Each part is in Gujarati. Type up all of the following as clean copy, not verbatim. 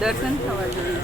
દર્શન થવા જોઈએ.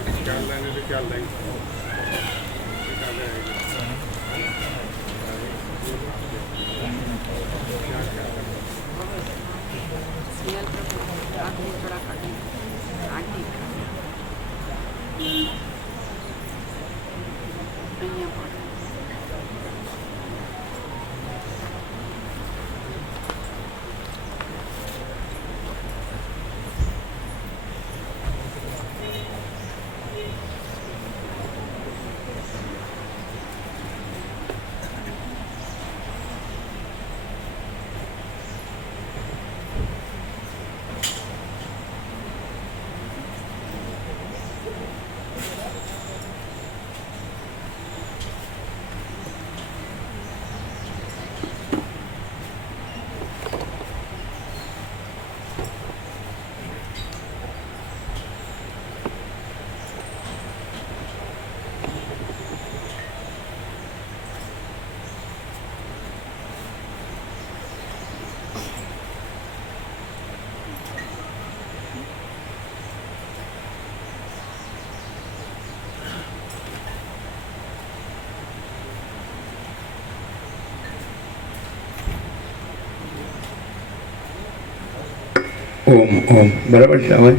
ઓમ ઓમ બરાબર છે અવાજ?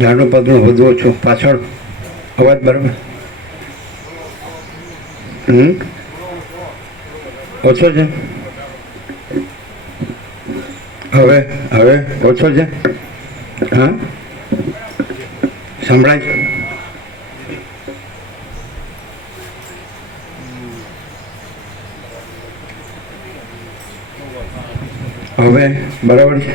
ઝાડનો પગનો વધવો છો પાછળ અવાજ બરાબર? ઓછો છે? હવે હવે ઓછો છે? હા સંભળાય છે? હવે બરાબર છે?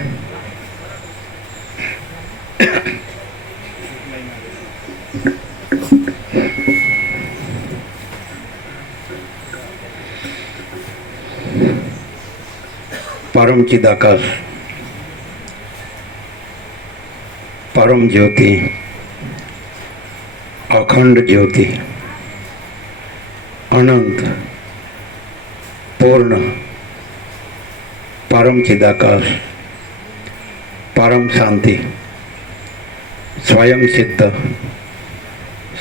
પરમ ચિદાકાશ, પરમ જ્યોતિ, અખંડ જ્યોતિ, અનંત, પૂર્ણ, પરમ ચિદાકાશ, પરમ શાંતિ, स्वयं सिद्ध,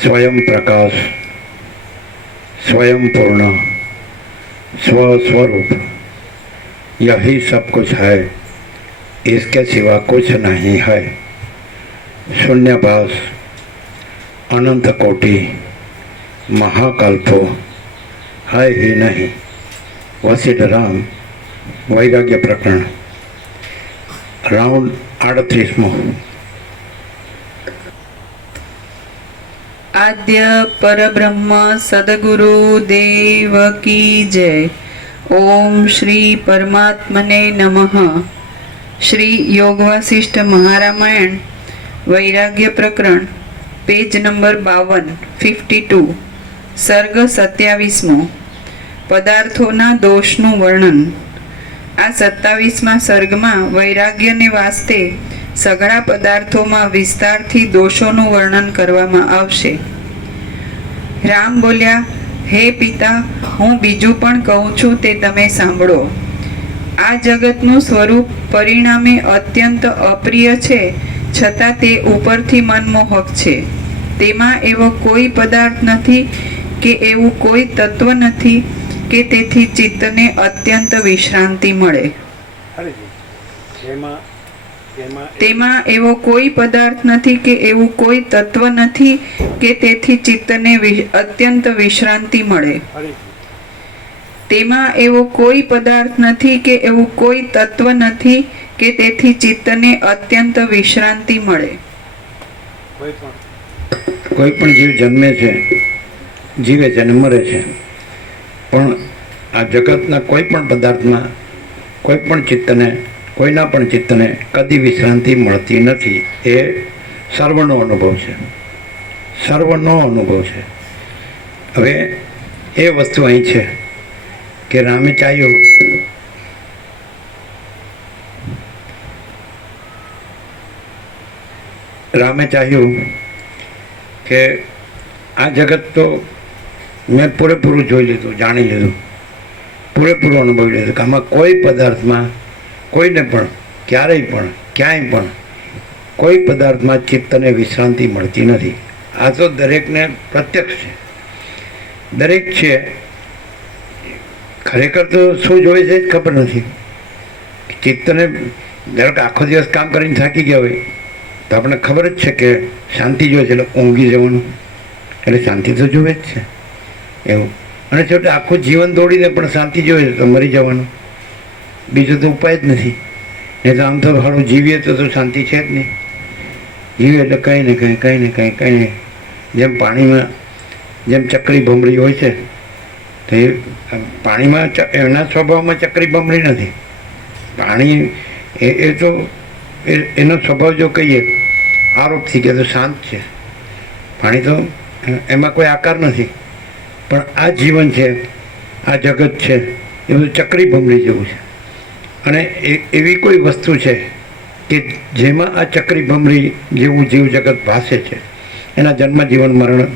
स्वयं प्रकाश, स्वयं पूर्ण, स्वस्वरूप, यही सब कुछ है, इसके सिवा कुछ नहीं है। शून्यभास, अनंत कोटि, महाकल्पो है ही नहीं। वशिष्ठ राम वैराग्य प्रकरण राउंड 38। आद्य परब्रह्म सद्गुरु देव की जय। ओम श्री परमात्मने नमः। श्री योग वशिष्ठ महारामायण वैराग्य प्रकरण पेज नंबर 52 52 सर्ग 27 पदार्थोना दोषનું વર્ણન। આ 27મા સર્ગમાં વૈરાગ્યને વાસ્તે સઘળા પદાર્થોમાં વિસ્તારથી દોષોનું વર્ણન કરવામાં આવશે। રામ બોલ્યા, હે પિતા, હું બીજું પણ કહું છું તે તમે સાંભળો। આ જગતનું સ્વરૂપ પરિણામે અત્યંત અપ્રિય છે, છતાં તે ઉપરથી મનમોહક છે। તેમાં એવો કોઈ પદાર્થ નથી કે એવું કોઈ તત્વ નથી કે તેથી ચિત્તને અત્યંત વિશ્રાંતિ મળે. તેમાં એવો કોઈ પદાર્થ નથી કે એવું કોઈ તત્વ નથી કે તેથી ચિત્તને અત્યંત વિશ્રાંતિ મળે. તેમાં એવો કોઈ પદાર્થ નથી કે એવું કોઈ તત્વ નથી કે તેથી ચિત્તને અત્યંત વિશ્રાંતિ મળે. કોઈ પણ જીવ જન્મે છે, જીવે છે અને મરે છે, પણ આ જગતના કોઈ પણ પદાર્થમાં કોઈ પણ ચિત્તને, કોઈના પણ ચિત્તને કદી વિશ્રાંતિ મળતી નથી. એ સર્વનો અનુભવ છે, સર્વનો અનુભવ છે. હવે એ વસ્તુ અહીં છે કે રામે ચાહ્યું કે આ જગત તો મેં પૂરેપૂરું જોઈ લીધું, જાણી લીધું, પૂરેપૂરું અનુભવી લીધું કે આમાં કોઈ પદાર્થમાં કોઈને પણ ક્યારેય પણ ક્યાંય પણ કોઈ પદાર્થમાં ચિત્તને વિશ્રાંતિ મળતી નથી. આ તો દરેકને પ્રત્યક્ષ છે, દરેક છે. ખરેખર તો શું જોઈએ છે જ ખબર નથી. ચિત્તને ધારો કે આખો દિવસ કામ કરીને થાકી ગયા હોય તો આપણને ખબર જ છે કે શાંતિ જોઈએ છે, એટલે ઊંઘી જવાનું, એટલે શાંતિ તો જોઈએ જ છે એવું. અને છેવટે આખું જીવન દોડીને પણ શાંતિ જોઈએ તો મરી જવાનું, બીજો તો ઉપાય જ નથી. નહીં તો આમ તો હારું જીવીએ તો શાંતિ છે જ નહીં. જીવે એટલે કંઈ ને કંઈ, કંઈ ને કંઈ, કંઈ નહીં. જેમ પાણીમાં જેમ ચકરી ભમરી હોય છે તો એ પાણીમાં એના સ્વભાવમાં ચકરી ભમરી નથી. પાણી એ તો એનો સ્વભાવ જો કહીએ આરોપથી કે તો શાંત છે. પાણી તો એમાં કોઈ આકાર નથી. પણ આ જીવન છે, આ જગત છે, એ બધું ચકરી ભમરી જેવું છે. અને એવી કોઈ વસ્તુ છે કે જેમાં આ ચકરી ભમરી જેવું જીવ જગત ભાસે છે. એના જન્મ જીવન મરણ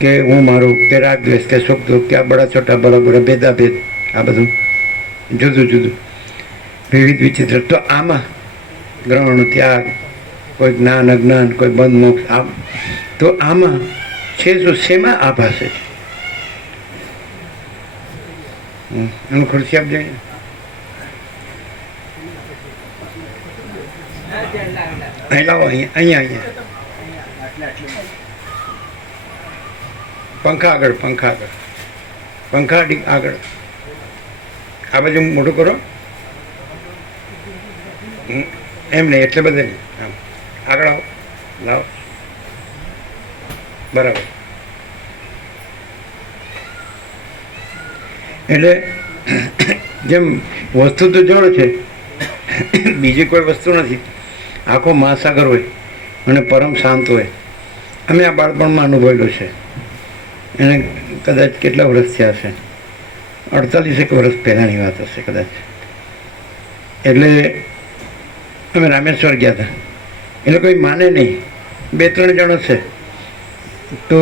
કે હું મારું કે રાગ દ્વેષ કે સુખ દુઃખ કે આ બડા છોટા બડા બડા ભેદાભેદ, આ બધું જુદું જુદું વિવિધ વિચિત્ર. તો આમાં ગ્રહણ ત્યાગ, કોઈ જ્ઞાન અજ્ઞાન, કોઈ બંધ મોક્ષ, આમ તો આમાં છે શું, શેમાં આ ભાષે છે? એનું ખુરશી આપજે. અહીં લાવો, અહીંયા અહીંયા પંખા આગળ, પંખા આગળ, પંખા આગળ, આ બાજુ મોટું કરો. એમ નહીં, એટલે બધે નહીં, આમ આગળ આવો, લાવો, બરાબર. એટલે જેમ વસ્તુ તો જળ છે, બીજી કોઈ વસ્તુ નથી. આખો મહાસાગર હોય અને પરમ શાંત હોય. અમે આ બાળપણમાં અનુભવેલું છે. એને કદાચ કેટલા વર્ષ થયા હશે, 48 વર્ષ પહેલાંની વાત હશે કદાચ. એટલે અમે રામેશ્વર ગયા હતા. એટલે કોઈ માને નહીં, 2-3 જણ હશે. તો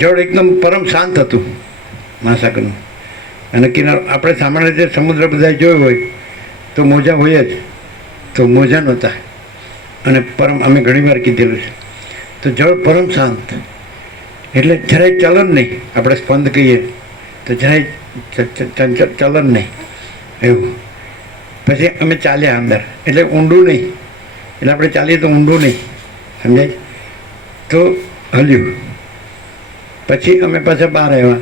જળ એકદમ પરમ શાંત હતું મહાસાગરનું. અને કિનારો આપણે સામાન્ય રીતે સમુદ્ર બધા જોયો હોય તો મોજા હોય જ, તો મોજા નહોતા. અને પરમ, અમે ઘણી વાર કીધેલું છે, તો જળ પરમ શાંત, એટલે જરાય ચલન નહીં. આપણે સ્પંદ કહીએ તો જરાય ચલન નહીં એવું. પછી અમે ચાલ્યા અંદર, એટલે ઊંડું નહીં, એટલે આપણે ચાલીએ તો ઊંડું નહીં, સમજાય? તો હલ્યું. પછી અમે પાછા બહાર આવ્યા,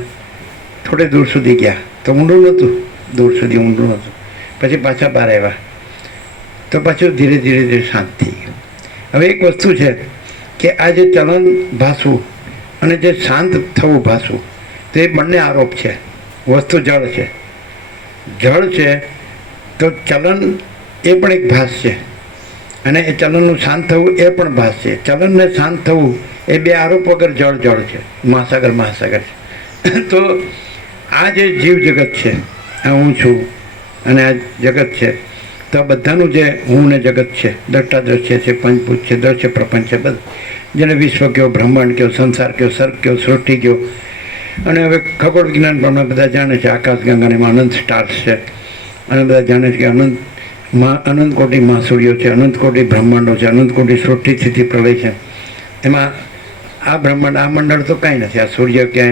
થોડે દૂર સુધી ગયા તો ઊંડું નહોતું, દૂર સુધી ઊંડું નહોતું. પછી પાછા બહાર આવ્યા તો પાછું ધીરે ધીરે ધીરે શાંત થઈ ગયું. હવે એક વસ્તુ છે કે આ જે ચલન ભાસવું અને જે શાંત થવું ભાસવું, તો એ બંને આરોપ છે. વસ્તુ જળ છે, જળ છે તો ચલન એ પણ એક ભાસ છે, અને એ ચલનનું શાંત થવું એ પણ ભાસ છે. ચલનને શાંત થવું એ બે આરોપ વગર જળ જળ છે, મહાસાગર મહાસાગર છે. તો આ જે જીવ જગત છે, આ હું છું અને આ જગત છે, તો આ બધાનું જે હું ને જગત છે, દ્રષ્ટા દ્રશ્ય છે, પંચભૂત છે, દ્રશ્ય પ્રપંચ છે, બધું જેને વિશ્વ કયો, બ્રહ્માંડ કયો, સંસાર કયો, સર્પ કયો, સૃષ્ટિ કયો. અને હવે ખગોળ વિજ્ઞાન પણ બધા જાણે છે, આકાશગંગાને એમાં અનંત સ્ટાર્સ છે, અને બધા જાણે છે કે અનંત કોટી મહાસૂર્યો છે, અનંત કોટી બ્રહ્માંડો છે, અનંત કોટી સૃષ્ટિ સ્થિતિ પ્રલય છે. એમાં આ બ્રહ્માંડ, આ મંડળ તો કાંઈ નથી. આ સૂર્ય કે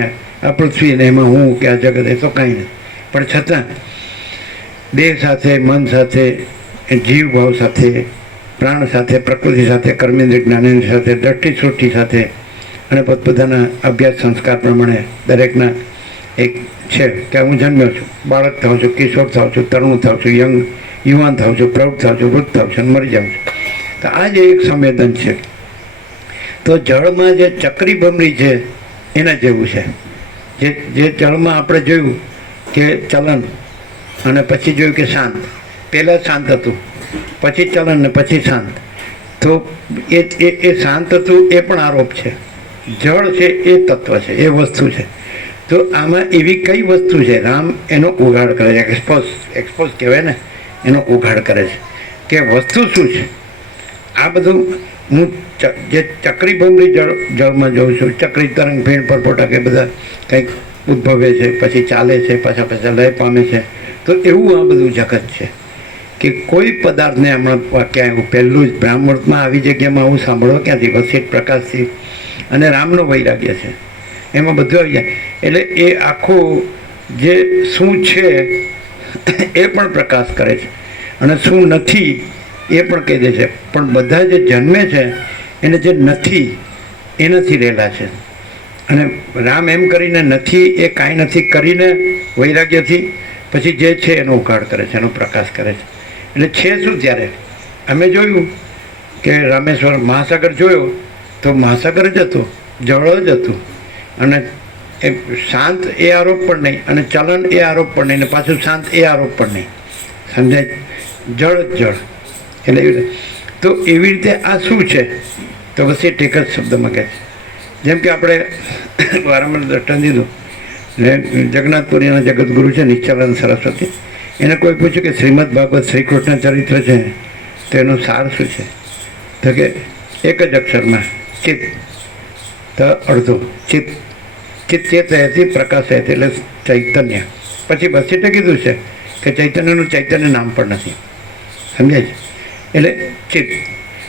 આ પૃથ્વી ને એમાં હું કે આ જગત, એ તો કાંઈ નથી. પણ છતાં દેહ સાથે, મન સાથે, જીવ ભાવ સાથે, પ્રાણ સાથે, પ્રકૃતિ સાથે, કર્મેન્દ્રિય જ્ઞાનેન્દ્રિય સાથે, દ્રષ્ટિ સૃષ્ટિ સાથે અને પોતપોતાના અભ્યાસ સંસ્કાર પ્રમાણે દરેકના એક છે કે હું જન્મ્યો છું, બાળક થાઉં છું, કિશોર થાઉં છું, તરુણ થાઉં છું, યુવાન થાઉં છું, પ્રૌઢ થાઉં છું, વૃદ્ધ થાઉં છું અને મરી જાઉં છું. તો આ જે એક સંવેદન છે, તો જળમાં જે ચક્રી ભમરી છે એના જેવું છે. જે જળમાં આપણે જોયું કે ચલન અને પછી જોયું કે શાંત, પહેલાં શાંત હતું, પછી ચલન ને પછી શાંત. તો એ શાંત હતું એ પણ આરોપ છે. જળ છે એ તત્વ છે, એ વસ્તુ છે. તો આમાં એવી કઈ વસ્તુ છે? રામ એનો ઉઘાડ કરે છે, એક્સપોઝ કહેવાય ને, એનો ઉઘાડ કરે છે કે વસ્તુ શું છે. આ બધું હું જે ચક્રી ભમરી જળમાં જોઉં છું, ચક્રી તરંગ ફેણ પરપોટા કે બધા કંઈક ઉદ્ભવે છે, પછી ચાલે છે, પાછા લય પામે છે. તો એવું આ બધું જગત છે કે કોઈ પદાર્થને હમણાં વાક્ય આવ્યું પહેલું જ બ્રાહ્મણમાં આવી જગ્યામાં આવું સાંભળો ક્યાંથી? વસિષ્ઠ પ્રકાશથી અને રામનો વૈરાગ્ય છે, એમાં બધું આવી જાય. એટલે એ આખું જે શું છે એ પણ પ્રકાશ કરે છે અને શું નથી એ પણ કહી દે છે. પણ બધા જે જન્મે છે એને જે નથી એનાથી રહેલા છે. અને રામ એમ કરીને નથી એ કાંઈ નથી કરીને વૈરાગ્યથી પછી જે છે એનો ઉઘાડ કરે છે, એનો પ્રકાશ કરે છે. એટલે છે શું? ત્યારે અમે જોયું કે રામેશ્વર મહાસાગર જોયો તો મહાસાગર જ હતો, જળ જ હતું. અને એ શાંત એ આરોપ પણ નહીં, અને ચલન એ આરોપ પણ નહીં, અને પાછું શાંત એ આરોપ પણ નહીં. સમજાય? જળ જ જળ. એટલે તો એવી રીતે આ શું છે? તો બસ એ ટેક જ શબ્દમાં કહે છે. જેમ કે આપણે વારંવાર દર્શન દીધું, જગન્નાથપુરીના જગતગુરુ છે નિશ્ચલાનંદ સરસ્વતી, એને કોઈ પૂછ્યું કે શ્રીમદ ભાગવત શ્રી કૃષ્ણ ચરિત્ર છે તો એનો સાર શું છે? તો કે એક જ અક્ષરમાં ચિત્ત. તો અડધો ચિત્ત, ચિત્ત ચેત હતી, પ્રકાશ હતી, એટલે ચૈતન્ય. પછી બસીટે કીધું છે કે ચૈતન્યનું ચૈતન્ય નામ પણ નથી. સમજાય છે? એટલે ચિત્ત,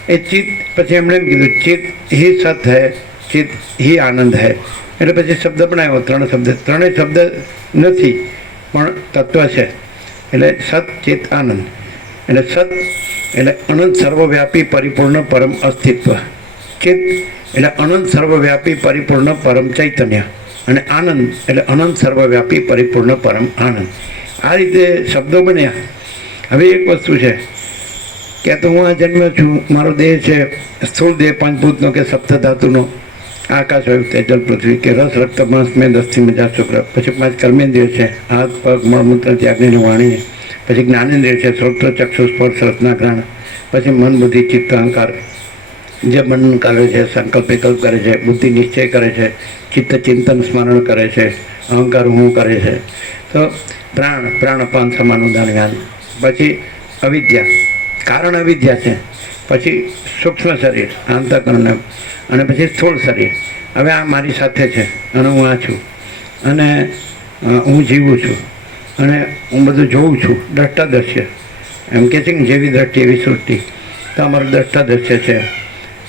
એ ચિત્ત. પછી એમણે એમ કીધું ચિત્ત હિ સત હૈ, ચિત્ત હિ આનંદ હૈ. એટલે પછી શબ્દ બનાવ્યો, 3 શબ્દ. 3 શબ્દ નથી પણ તત્વ છે. એટલે સત ચિત્ત આનંદ. એટલે સત એટલે અનંત સર્વવ્યાપી પરિપૂર્ણ પરમ અસ્તિત્વ. ચિત્ત એટલે અનંત સર્વવ્યાપી પરિપૂર્ણ પરમ ચૈતન્ય. અને આનંદ એટલે અનંત સર્વવ્યાપી પરિપૂર્ણ પરમ આનંદ. આ રીતે શબ્દો બન્યા. હવે એક વસ્તુ છે કે તો હું આ જન્મ્યો છું, મારો દેહ છે સ્થૂળ દેહ, પંચભૂતનો કે સપ્તધાતુનો, આકાશ વાયુ તેજલ પૃથ્વી કે રસ રક્ત માંસ મેં 10 મજા શુક્ર. પછી 5 કર્મેન્દ્રિય છે, હાથ પગ મળમૂત્ર ત્યાગની વાણી. પછી જ્ઞાનેન્દ્રિય છે, શ્રોત્ર ચક્ષુ સ્પર્શ રસના ગ્રહણ. પછી મન બુદ્ધિ ચિત્ત અહંકાર, જે મનન કરે છે, સંકલ્પ વિકલ્પ કરે છે, બુદ્ધિ નિશ્ચય કરે છે, ચિત્ત ચિંતન સ્મરણ કરે છે, અહંકાર હું કરે છે. તો પ્રાણપાન સમાનુદાન જ્ઞાન. પછી અવિદ્યા, કારણ અવિદ્યા છે. પછી સૂક્ષ્મ શરીર અંતઃકરણ, અને પછી સ્થૂળ શરીર. હવે આ મારી સાથે છે અને હું આ છું અને હું જીવું છું અને હું બધું જોઉં છું. દ્રષ્ટા દ્રશ્ય એમ કહે છે કે જેવી દ્રષ્ટિ એવી સૃષ્ટિ. તો અમારું દ્રષ્ટા દ્રશ્ય છે.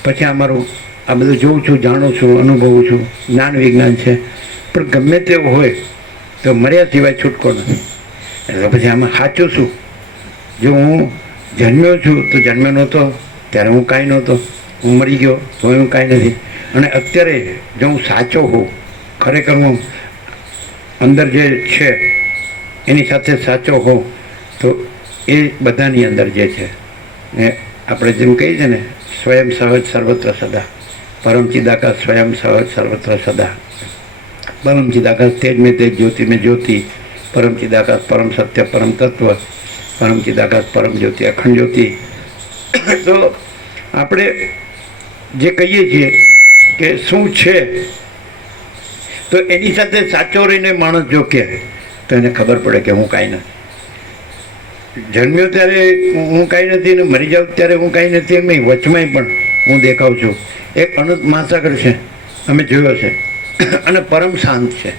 પછી અમારું આ બધું જોઉં છું, જાણું છું, અનુભવું છું, જ્ઞાન વિજ્ઞાન છે. પણ ગમે તેવું હોય તો મર્યા સિવાય છૂટકો નથી. એટલે પછી આમાં સાચું શું? જો હું જન્મ્યો છું તો જન્મ્યો નહોતો ત્યારે હું કાંઈ નહોતો, હું મરી ગયો તો હું કાંઈ નથી. અને અત્યારે જો હું સાચો હોઉં, ખરેખર હું અંદર જે છે એની સાથે સાચો હોઉં, તો એ બધાની અંદર જે છે એ આપણે જેમ કહીએ છીએ ને, સ્વયં સહજ સર્વત્ર સદા, પરમ ચિદાકાશ સ્વયં સહજ સર્વત્ર સદા, પરમ ચિદાકાશ તેજ મેં તેજ, જ્યોતિ મેં જ્યોતિ, પરમ ચિદાકાશ પરમ સત્ય પરમ તત્વ, પરમ ચિદાકાશ પરમ જ્યોતિ અખંડ જ્યોતિ. તો આપણે જે કહીએ છીએ કે શું છે, તો એની સાથે સાચો રહીને માણસ જો કહે તો એને ખબર પડે કે હું કાંઈ નથી. જન્મ્યો ત્યારે હું કાંઈ નથી ને મરી જાઉં ત્યારે હું કાંઈ નથી. એમ નહીં, વચમાંય પણ હું દેખાઉં છું. એક અનંત મહાસાગર છે, અમે જોયો છે, અને પરમ શાંત છે.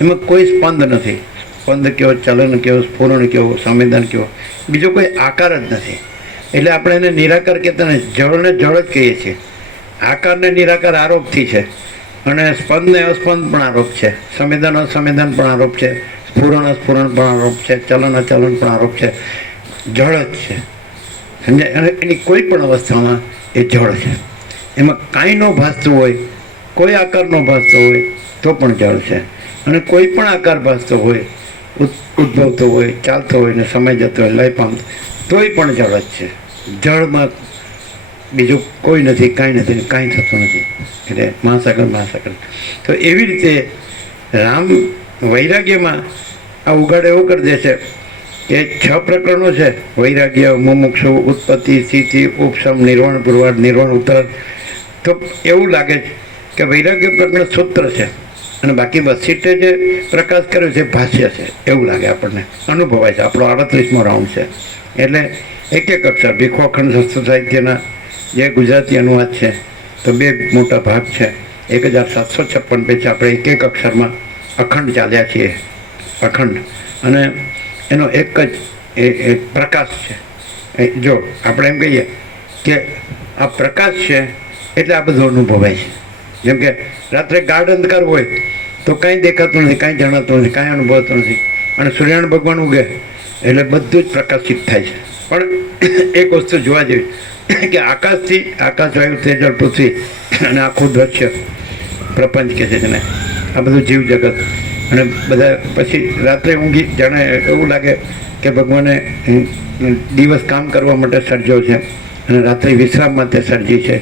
એમાં કોઈ સ્પંદ નથી. સ્પંદ કેવો, ચલન કેવો, સ્ફુરણ કેવો, સંવેદન કેવો, બીજો કોઈ આકાર જ નથી. એટલે આપણે એને નિરાકાર કહેતા નથી, જળને જળ જ કહીએ છીએ. આકારને નિરાકાર આરોપથી છે, અને સ્પંદને અસ્પંદ પણ આરોપ છે, સંવેદન અસંવેદન પણ આરોપ છે, સ્ફુરણ અસ્ફુરણ પણ આરોપ છે, ચલન અચલન પણ આરોપ છે. જળ જ છે, સમજાય? અને એની કોઈ પણ અવસ્થામાં એ જળ છે. એમાં કાંઈ ન ભાસતું હોય, કોઈ આકાર ન ભાસતો હોય તો પણ જળ છે. અને કોઈ પણ આકાર ભાસતો હોય, ઉદ્ભવતો હોય, ચાલતો હોય ને સમય જતો હોય, લય પામતો, તોય પણ જળ જ છે. જળમાં બીજું કોઈ નથી, કાંઈ નથી ને કાંઈ થતું નથી. એટલે મહાસાગર. તો એવી રીતે રામ વૈરાગ્યમાં આ ઉગાડ એવો કરી દે છે કે 6 પ્રકરણો છે: વૈરાગ્ય, મુમુક્ષુ, ઉત્પત્તિ, સ્થિતિ, ઉપશમ, નિર્વાણ, પુરવાડ, નિર્વાણ, ઉત્તર. તો એવું લાગે છે કે વૈરાગ્ય પ્રકરણ સૂત્ર છે અને બાકી વસિષ્ઠે જે પ્રકાશ કર્યો છે ભાષ્ય છે, એવું લાગે આપણને, અનુભવાય છે. આપણો 38મો રાઉન્ડ છે. એટલે એક અક્ષર ભીખો અખંડ સંસ્કૃત સાહિત્યના જે ગુજરાતી અનુવાદ છે તો 2 મોટા ભાગ છે. 1756 પેજ આપણે એક અક્ષરમાં અખંડ ચાલ્યા છીએ, અખંડ. અને એનો એક જ એ પ્રકાશ છે. જો આપણે એમ કહીએ કે આ પ્રકાશ છે એટલે આ બધું અનુભવાય છે. જેમ કે રાત્રે ગાઢ અંધકાર હોય તો કાંઈ દેખાતું નથી, કાંઈ જણાતું નથી, કાંઈ અનુભવતું નથી. અને સૂર્યનારાયણ ભગવાન ઉગે એટલે બધું જ પ્રકાશિત થાય છે. પણ એક વસ્તુ જોવા જેવી કે આકાશથી, આકાશ, વાયુ, તેજ, જળ, પૃથ્વી અને આખું દ્રશ્ય પ્રપંચ કે છે જેને, આ બધું જીવ જગત અને બધા પછી રાત્રે ઊંઘી જાણે એવું લાગે કે ભગવાને દિવસ કામ કરવા માટે સર્જ્યો છે અને રાત્રે વિશ્રામ માટે સર્જી છે.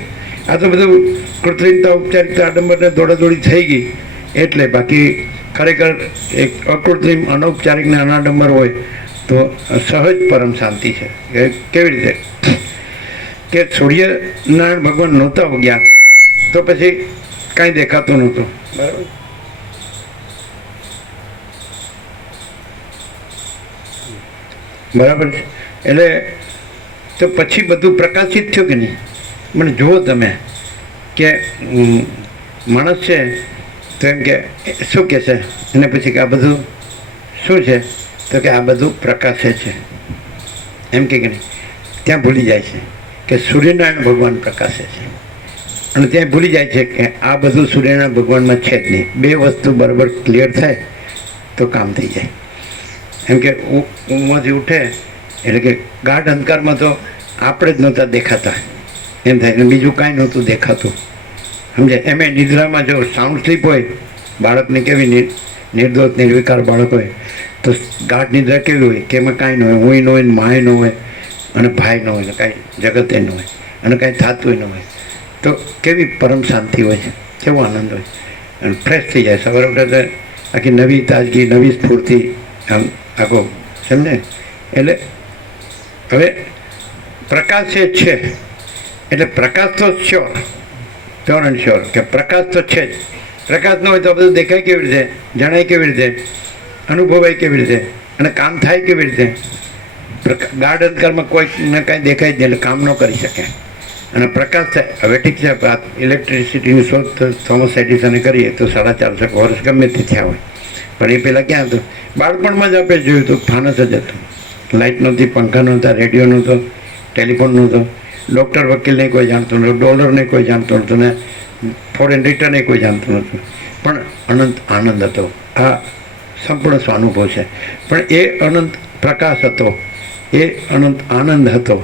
આ તો બધું કૃત્રિમતા, ઔપચારિકતા, આડંબરને દોડાદોડી થઈ ગઈ. એટલે બાકી ખરેખર એક અકૃત્રિમ, અનૌપચારિક ને અનાડંબર હોય તો સહજ પરમ શાંતિ છે. કેવી રીતે કે સૂર્યનારાયણ ભગવાન નહોતા ઉગ્યા તો પછી કાંઈ દેખાતું નહોતું, બરાબર છે? એટલે તો પછી બધું પ્રકાશિત થયું કે નહીં? મને જુઓ તમે કે માણસ છે તો એમ કે શું કહે છે એને પછી કે આ બધું શું છે? તો કે આ બધું પ્રકાશે છે, એમ કે નહીં? ત્યાં ભૂલી જાય છે કે સૂર્યનારાયણ ભગવાન પ્રકાશે છે. અને ત્યાં ભૂલી જાય છે કે આ બધું સૂર્યનારાયણ ભગવાનમાં છે જ નહીં. 2 વસ્તુ બરાબર ક્લિયર થાય તો કામ થઈ જાય. એમ કે ઊંઘમાંથી ઉઠે એટલે કે ગાઢ અંધકારમાં તો આપણે જ નહોતા દેખાતા, એમ થાય કે બીજું કાંઈ નહોતું દેખાતું, સમજાય? એમ નિદ્રામાં જો સાઉન્ડ સ્લીપ હોય, બાળકને કેવી નિર્દોષ નિર્વિકાર બાળક હોય તો ગાઢ નિદ્રા કેવી હોય કે એમાં કાંઈ ન હોય, હું ન હોય, માય ન હોય અને ભાઈ ન હોય, કાંઈ જગતે ન હોય અને કાંઈ થતું ન હોય, તો કેવી પરમ શાંતિ હોય છે, કેવો આનંદ હોય અને ફ્રેશ થઈ જાય. સવારે ઉઠે તો આખી નવી તાજગી, નવી સ્ફૂર્તિ, આમ આખો, સમજે? એટલે હવે પ્રકાશ એ છે એટલે પ્રકાશ તો શ્યોર, પ્યોર એન્ડ શ્યોર કે પ્રકાશ તો છે જ. પ્રકાશ ન હોય તો બધું દેખાય કેવી રીતે, જણાય કેવી રીતે, અનુભવાય કેવી રીતે અને કામ થાય કેવી રીતે? ગાઢ અંધકારમાં કોઈને કાંઈ દેખાય જ નહીં એટલે કામ ન કરી શકે અને પ્રકાશ થાય. હવે ઠીક છે, ઇલેક્ટ્રિસિટીની શોધ થોમસ એડિસને કરીએ તો 450 વર્ષ ગમે તે થયા હોય, પણ એ પહેલાં ક્યાં હતું? બાળપણમાં જ આપણે જોયું તો ફાનસ જ હતું. લાઇટ નહોતી, પંખા નહોતા, રેડિયો નહોતો, ટેલિફોન નહોતો, ડૉક્ટર વકીલને કોઈ જાણતું નહોતું, ડોલરને કોઈ જાણતું નહોતું ને ફોરેન રિટર્ને કોઈ જાણતું નહોતું, પણ અનંત આનંદ હતો. આ સંપૂર્ણ સ્વાનુભવ છે. પણ એ અનંત પ્રકાશ હતો, એ અનંત આનંદ હતો,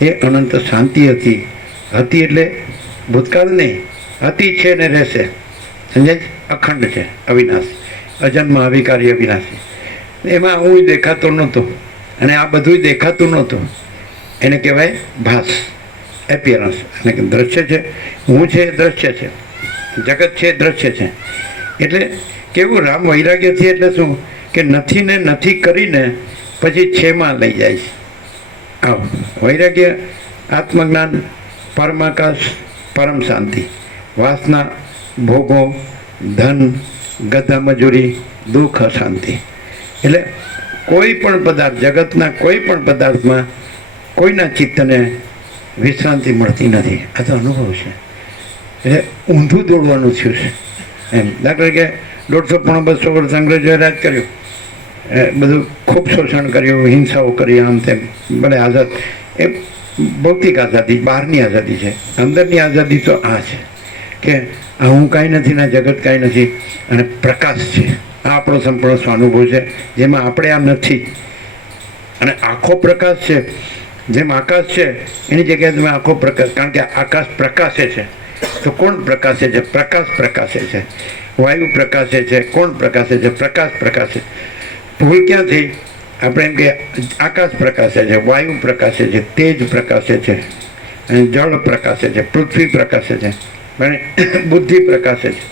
એ અનંત શાંતિ હતી. હતી એટલે ભૂતકાળ નહીં, હતી છે ને રહેશે, સમજાય? અખંડ છે, અવિનાશી, અજન્મ, અવિકારી, અવિનાશી. એમાં હું દેખાતો નહોતો અને આ બધું દેખાતું નહોતું. એને કહેવાય ભાસ, એપિયરન્સ. અને દ્રશ્ય છે, હું છે એ દ્રશ્ય છે, જગત છે એ દ્રશ્ય છે. એટલે કેવું રામ વૈરાગ્યથી એટલે શું કે નથી ને નથી કરીને પછી છેમાં લઈ જાય છે. આવો વૈરાગ્ય, આત્મજ્ઞાન, પરમાકાશ, પરમ શાંતિ, વાસના, ભોગો, ધન, ગધા મજૂરી, દુઃખ, અશાંતિ. એટલે કોઈ પણ પદાર્થ, જગતના કોઈ પણ પદાર્થમાં કોઈના ચિત્તને વિશ્રાંતિ મળતી નથી. આ તો અનુભવ છે. એટલે ઊંધું દોડવાનું થયું છે એમ. દાખલા કે 150-200 વર્ષ અંગ્રેજોએ રાજ કર્યું, બધું ખૂબ શોષણ કર્યું, હિંસાઓ કરી, આમ તેમ. ભલે આઝાદ, એ ભૌતિક આઝાદી, બહારની આઝાદી છે. અંદરની આઝાદી તો આ છે કે આ હું કાંઈ નથી ને જગત કાંઈ નથી અને પ્રકાશ છે. આ આપણો સંપૂર્ણ સ્વાનુભવ છે, જેમાં આપણે આ નથી. અને આખો પ્રકાશ છે, જેમ આકાશ છે એની જગ્યાએ તમે આખો પ્રકાશ, કારણ કે આકાશ પ્રકાશે છે. તો કોણ પ્રકાશે છે? પ્રકાશ પ્રકાશે છે. વાયુ પ્રકાશે છે. કોણ પ્રકાશે છે? પ્રકાશ પ્રકાશે. ભૂલ ક્યાં થઈ? આપણે એમ કે આકાશ પ્રકાશે છે, વાયુ પ્રકાશે છે, તેજ પ્રકાશે છે, અને જળ પ્રકાશે છે, પૃથ્વી પ્રકાશે છે, બુદ્ધિ પ્રકાશે છે.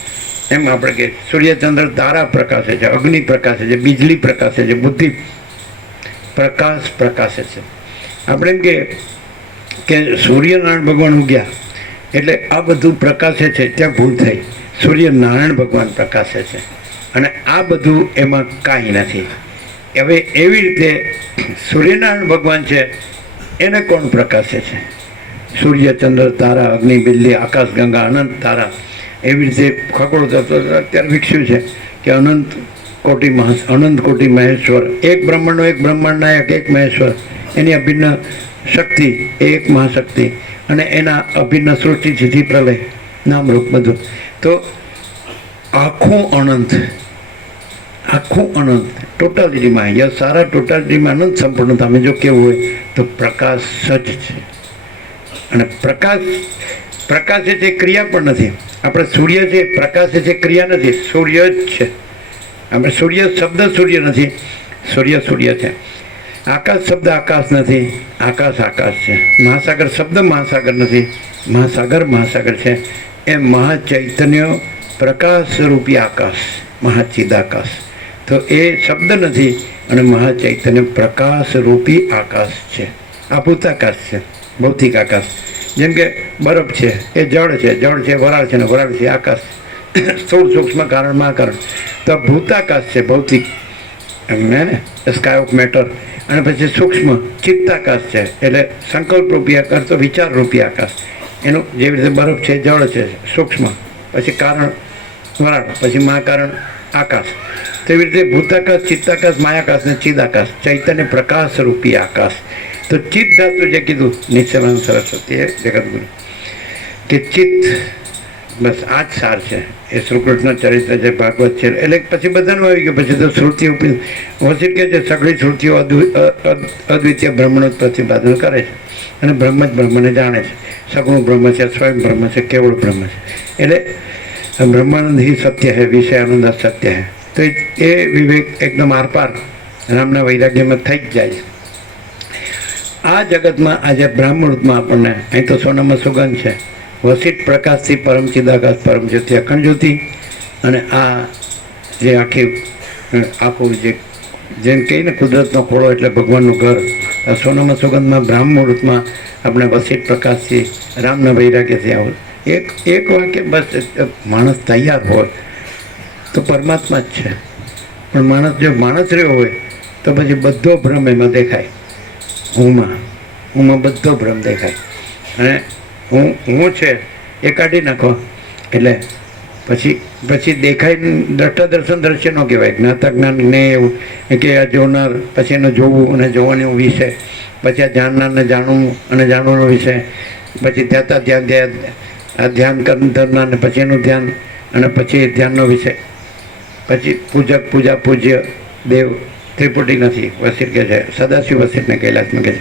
એમ આપણે કે સૂર્યચંદ્ર તારા પ્રકાશે છે, અગ્નિ પ્રકાશે છે, બીજળી પ્રકાશે છે, બુદ્ધિ પ્રકાશ પ્રકાશે છે. આપણે એમ કે સૂર્યનારાયણ ભગવાન ઉગ્યા એટલે આ બધું પ્રકાશે છે, ત્યાં ભૂલ થઈ. સૂર્યનારાયણ ભગવાન પ્રકાશે છે અને આ બધું એમાં કાંઈ નથી. હવે એવી રીતે સૂર્યનારાયણ ભગવાન છે, એને કોણ પ્રકાશે છે? સૂર્ય, ચંદ્ર, તારા, અગ્નિ, બિજલી, આકાશ, ગંગા, અનંત તારા. એવી રીતે ખગોળ તત્વ અત્યારે વિકસ્યું છે કે અનંત કોટી મહેશ્વર, એક બ્રહ્માંડનો એક બ્રહ્માંડ નાયક, એક મહેશ્વર, એની અભિન્ન શક્તિ, એક મહાશક્તિ, અને એના અભિન્ન સૃષ્ટિ, સિદ્ધિ, પ્રલય, નામરૂપ બધું. તો આખું અનંત ટોટાલિટીમાં, યા સારા ટોટાલિટીમાં અનંત સંપૂર્ણતામાં જો કેવું હોય તો પ્રકાશ સજ છે. અને પ્રકાશ છે, ક્રિયા પણ નથી. આપણે સૂર્ય છે, પ્રકાશ છે, ક્રિયા નથી, સૂર્ય જ છે. આપણે સૂર્ય શબ્દ સૂર્ય નથી, સૂર્ય છે. આકાશ શબ્દ આકાશ નથી, આકાશ છે. મહાસાગર શબ્દ મહાસાગર નથી, મહાસાગર છે. એ મહાચૈતન્ય પ્રકાશ રૂપી આકાશ, મહાચિદાકાશ. તો એ શબ્દ નથી અને મહાચૈતન્ય પ્રકાશ રૂપી આકાશ છે. આ ભૂતાકાશ છે, ભૌતિક આકાશ. જેમ કે બરફ છે, એ જળ છે, વરાળ છે, ને વરાળ છે આકાશ. સ્થૂળ સૂક્ષ્મ કારણ મહાકારણ. તો ભૂતાકાશ છે, ભૌતિક, ને સ્કાય ઓફ મેટર. અને પછી સૂક્ષ્મ ચિત્તાકાશ છે, એટલે સંકલ્પ રૂપી આકાશ, તો વિચાર રૂપી આકાશ. એનું જેવી રીતે બરફ છે, જળ છે, સૂક્ષ્મ, પછી કારણ વરાળ, પછી મહાકારણ આકાશ. તેવી રીતે ભૂતાકાશ, ચિત્તાકાશ, માયાકાશ ને ચિદાકાશ, ચૈતન્ય પ્રકાશ રૂપી આકાશ. તો ચિત્ત ધાતુ જે કીધું નિત્યાનંદ સરસ્વતીએ જગતગુરુ કે ચિત્ત, બસ આ જ સાર છે. એ શ્રીકૃષ્ણ ચરિત્ર છે, ભાગવત છે, એટલે પછી બધાનું આવી ગયું. પછી તો શ્રુતિ વસિત કહે છે સગળી શ્રુતિઓ અદ્વિતીય બ્રહ્મનું પ્રતિપાદન કરે છે, અને બ્રહ્મ જ બ્રહ્મને જાણે છે. સગુણ બ્રહ્મ છે, સ્વયં બ્રહ્મ છે, કેવળ બ્રહ્મ છે. એટલે બ્રહ્માનંદ ही સત્ય है, વિષય આનંદ સત્ય है. તો એ વિવેક એકદમ આરપાર રામના વૈરાગ્યમાં થઈ જ જાય છે. આ જગતમાં આજે બ્રાહ્મણમાં આપણને અહીં તો સોનામાં સુગંધ છે, વસિત પ્રકાશથી પરમ ચિદાકાશ, પરમ જ્યોતિ, અખંડ જ્યોતિ. અને આ જે આખું જેમ કહીને કુદરતનો ખોળો એટલે ભગવાનનું ઘર, આ સોનામાં સુગંધમાં બ્રાહ્મણમાં આપણે વસિત પ્રકાશથી રામના વૈરાગ્યથી આવું એક વાક્ય બસ. માણસ તૈયાર હોય તો પરમાત્મા જ છે. પણ જો માણસ રહ્યો હોય તો પછી બધો ભ્રમ એમાં દેખાય. હુંમાં બધો ભ્રમ દેખાય. અને હું છે એ કાઢી નાખો એટલે પછી દેખાય. દ્રષ્ટા દર્શન દ્રશ્ય ન કહેવાય. જ્ઞાતા જ્ઞાન ને એવું કે આ જોનાર, પછી એને જોવું અને જોવાનો વિષય, પછી આ જાણનારને જાણવું અને જાણવાનો વિષય, પછી ધ્યાન આ ધ્યાન કરનાર ને પછી એનું ધ્યાન, અને પછી ધ્યાનનો વિષય, પછી પૂજક પૂજા પૂજ્ય દેવ ત્રિપુટી નથી. વસિત કહે છે, સદાશિવ વસિતને કૈલાસમાં કહે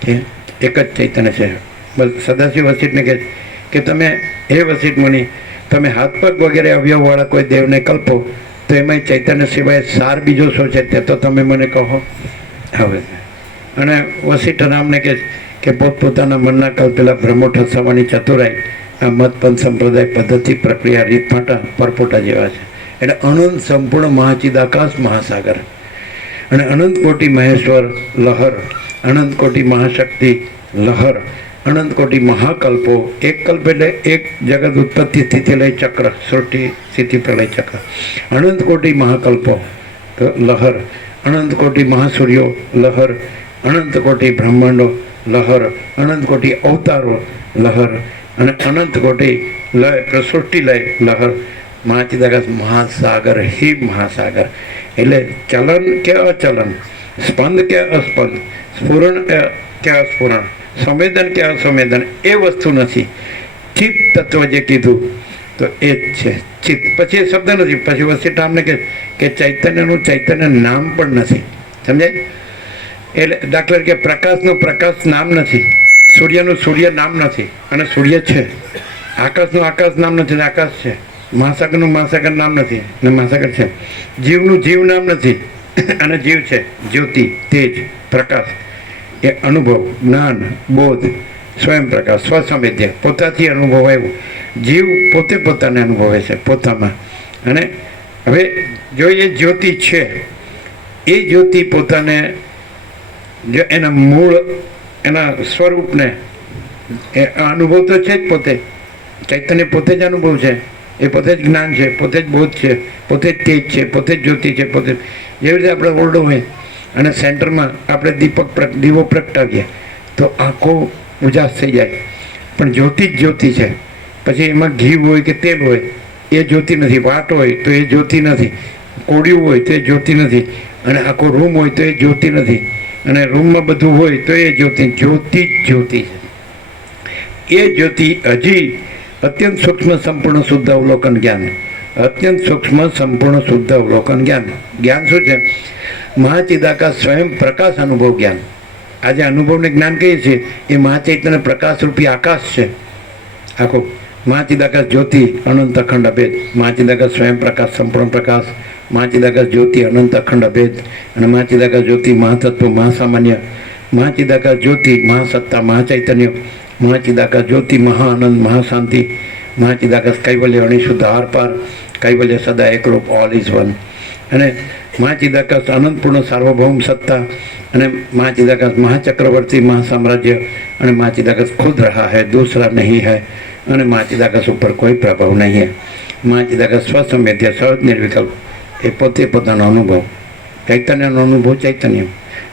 છે કે એક જ ચૈતન્ય છે. બસ સદાશિવ વસિતને કહે છે કે તમે હે વસિત મુનિ, તમે હાથ પગ વગેરે અવયવવાળા કોઈ દેવને કલ્પો તો એમાં ચૈતન્ય સિવાય સાર બીજો શું છે તે તો તમે મને કહો. હવે અને વસિષ્ઠ રામને કહે કે પોતપોતાના મનના કલ્પેલા ભ્રમો ઠસવાની ચતુરાઈ આ મતપંથ સંપ્રદાય પદ્ધતિ પ્રક્રિયા રીતપાટા પરપોટા જેવા છે. એટલે અનંત સંપૂર્ણ મહાચિદાકાશ મહાસાગર, અને અનંત કોટી મહેશ્વર લહર, અનંત કોટી મહાશક્તિ લહર, અનંત કોટી મહાકલ્પો. એક કલ્પ એટલે એક જગત ઉત્પત્તિ સ્થિતિ લય ચક્ર, સૃષ્ટિ સ્થિતિ પ્રલય ચક્ર. અનંત કોટી મહાકલ્પો લહર, અનંત કોટી મહાસૂર્યો લહર, અનંત કોટી બ્રહ્માંડો લહર, અનંત કોટી અવતારો લહર, અને અનંત કોટી લય સૃષ્ટિ લય લહર. મહાચિદાકાશ મહાસાગર હિ મહાસાગર. એટલે ચલન કે અચલન, સ્પંદ કે અસ્પંદ, સ્ફુરણ કે અસ્ફુરણ, સંવેદન કે અસંવેદન, એ વસ્તુ નથી. ચિત્ત તત્વ જે કીધું, તો તો એ જ છે ચિત્ત. પછી એ શબ્દ નથી. પછી વસિષ્ઠ આમને કે ચૈતન્યનું ચૈતન્ય નામ પણ નથી. સમજાય? એટલે દાખલા તરીકે પ્રકાશનું પ્રકાશ નામ નથી, સૂર્યનું સૂર્ય નામ નથી અને સૂર્ય છે. આકાશનું આકાશ નામ નથી અને આકાશ છે. મહાસાગરનું મહાસાગર નામ નથી અને મહાસાગર છે. જીવનું જીવ નામ નથી અને જીવ છે. જ્યોતિ, તેજ, પ્રકાશ એ અનુભવ, જ્ઞાન, બોધ, સ્વયં પ્રકાશ, સ્વસંવેદ્ય, પોતાથી અનુભવાયું. જીવ પોતે પોતાને અનુભવે છે પોતામાં. અને હવે જો એ જ્યોતિ છે, એ જ્યોતિ પોતાને જો એના મૂળ, એના સ્વરૂપને એ અનુભવ તો છે જ પોતે. ચૈતન્ય પોતે જ અનુભવ છે, એ પોતે જ જ્ઞાન છે, પોતે જ બોધ છે, પોતે જ તેજ છે, પોતે જ જ્યોતિ છે. પોતે જેવી રીતે આપણે ઓરડો હોય અને સેન્ટરમાં આપણે દીવો પ્રગટાવીએ તો આંખો ઉજાસ થઈ જાય, પણ જ્યોતિ જ જ્યોતિ છે. પછી એમાં ઘી હોય કે તેલ હોય એ જ્યોતિ નથી, વાટ હોય તો એ જ્યોતિ નથી, કોડિયું હોય તો એ જ્યોતિ નથી, અને આખો રૂમ હોય તો એ જ્યોતિ નથી, અને રૂમમાં બધું હોય તો એ જ્યોતિ. જ્યોતિ જ જ્યોતિ છે. એ જ્યોતિ હજી અત્યંત સૂક્ષ્મ સંપૂર્ણ શુદ્ધ અવલોકન જ્ઞાન. અત્યંત સૂક્ષ્મ સંપૂર્ણ શુદ્ધ અવલોકન જ્ઞાન. જ્ઞાન શું છે? મહાચિદાકાશ સ્વયં પ્રકાશ અનુભવ જ્ઞાન. આજે અનુભવને જ્ઞાન કહીએ છીએ એ મહાચૈતન્ય પ્રકાશરૂપી આકાશ છે. આખો મહાચિદાકાશ જ્યોતિ અનંત અખંડ અભેદ, મહાચિદાકાશ સ્વયં પ્રકાશ સંપૂર્ણ પ્રકાશ, મહાચિદાકાશ જ્યોતિ અનંત અખંડ અભેદ, અને મહાચિદાકાશ જ્યોતિ મહાતત્વ મહાસામાન્ય, મહાચિદાકાશ જ્યોતિ મહાસત્તા મહાચૈતન્ય, મહાચિદાકાશ જ્યોતિ મહાઆનંદ મહાશાંતિ, મહાચિદાકાશ કૈવલ્ય અણિશુદ્ધ આરપાર, કૈવલ્ય સદા એકરૂપ ઓલ ઇઝ વન, અને મહાચિદાકાશ અનંતપૂર્ણ સાર્વભૌમ સત્તા, અને મહાચિદાકાશ મહાચક્રવર્તી મહાસામ્રાજ્ય, અને મહાચિદાકાશ ખુદ રહા है दूसरा नहीं है, અને મહાચિદાકાશ ઉપર કોઈ પ્રભાવ નહીં है. મહાચિદાકાશ સ્વસંવેદ્ય સહજ નિર્વિકલ્પ, એ પોતે પોતાનો અનુભવ. ચૈતન્યનો અનુભવ ચૈતન્ય.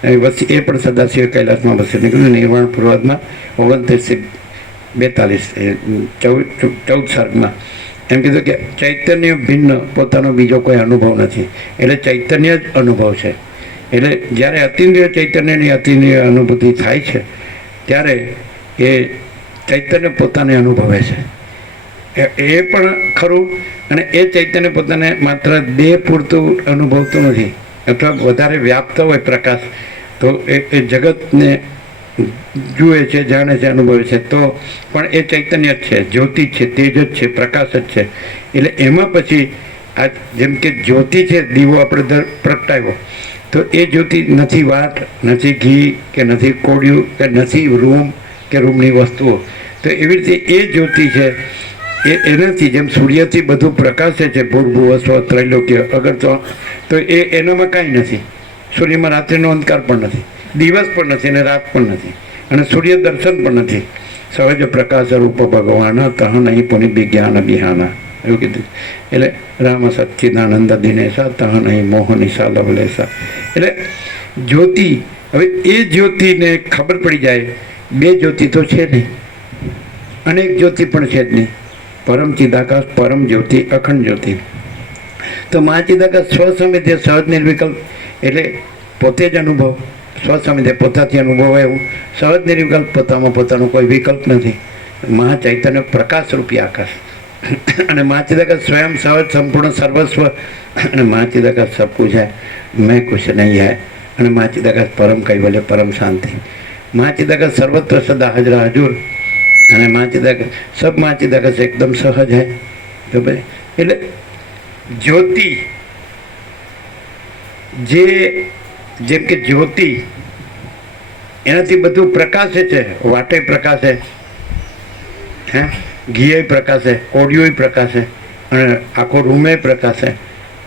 એ પણ સદાશિવ કૈલાસમાં વસી નીકળ્યું. નિર્વાણ પૂર્વાદમાં 29-42 14 સર્ગમાં એમ કીધું કે ચૈતન્ય ભિન્ન પોતાનો બીજો કોઈ અનુભવ નથી. એટલે ચૈતન્ય જ અનુભવ છે. એટલે જ્યારે અતિન્દ્રિય ચૈતન્યની અતિન્દ્રિય અનુભૂતિ થાય છે ત્યારે એ ચૈતન્ય પોતાને અનુભવે છે. એ પણ ખરું. અને એ ચૈતન્ય પોતાને માત્ર દેહ પૂરતું અનુભવતું નથી, અથવા વધારે વ્યાપ્ત હોય પ્રકાશ તો એ જગતને જુએ છે, જાણે છે, અનુભવે છે, તો પણ એ ચૈતન્ય જ છે, જ્યોતિ જ છે, તેજ જ છે, પ્રકાશ જ છે. એટલે એમાં પછી આ જેમ કે જ્યોતિ છે, દીવો આપણે પ્રગટાવ્યો તો એ જ્યોતિ નથી વાટ, નથી ઘી કે નથી કોડિયું કે નથી રૂમ કે રૂમની વસ્તુઓ. તો એવી રીતે એ જ્યોતિ છે એનાથી જેમ સૂર્યથી બધું પ્રકાશે છે, ભૂર્ભુવ સ્વ ત્રૈલોક્ય અગર તો એ એનામાં કાંઈ નથી. સૂર્યમાં રાત્રિનો અંધકાર પણ નથી, દિવસ પણ નથી અને રાત પણ નથી, અને સૂર્ય દર્શન પણ નથી. સહજ પ્રકાશ રૂપ ભગવાન તહ નહીં પુનિ વિજ્ઞાન બિહાના એવું કીધું. એટલે રામ સચ્ચિદાનંદ દિનેશા તહ નહીં મોહ નિશા લવલેશા. એટલે જ્યોતિ, હવે એ જ્યોતિને ખબર પડી જાય બે જ્યોતિ તો છે નહીં, અનેક જ્યોતિ પણ છે જ નહીં. પરમ ચિદાકાશ, પરમ જ્યોતિ, અખંડ જ્યોતિ. તો મહાચિદાકાશ સ્વસંવેદ્ય સહજ નિર્વિકલ્પ, એટલે પોતે જ અનુભવ, સ્વસંવેદ્ય પોતાથી અનુભવ એવું, સહજ નિર્વિકલ્પ પોતામાં પોતાનો કોઈ વિકલ્પ નથી. મહાચૈતન્ય પ્રકાશરૂપી આકાશ, અને મહાચિદાકાશ સ્વયં સહજ સંપૂર્ણ સર્વસ્વ, અને મહાચિદાકાશ સબ કુછ है मैं कुछ नहीं है, અને મહાચિદાકાશ પરમ કૈવલ્ય પરમ શાંતિ. મહાચિદાકાશ સર્વત્ર સદા હાજરા હજુર, અને મહાચિદાકાશ સબ મહાચિદાકાશ એકદમ સહજ है. તો ભાઈ એટલે જ્યોતિ જેમ કે જ્યોતિ એનાથી બધું પ્રકાશે છે, વાટે પ્રકાશે, હે ઘીએ પ્રકાશે, કોડિયોય પ્રકાશે, અને આખો રૂમે પ્રકાશે,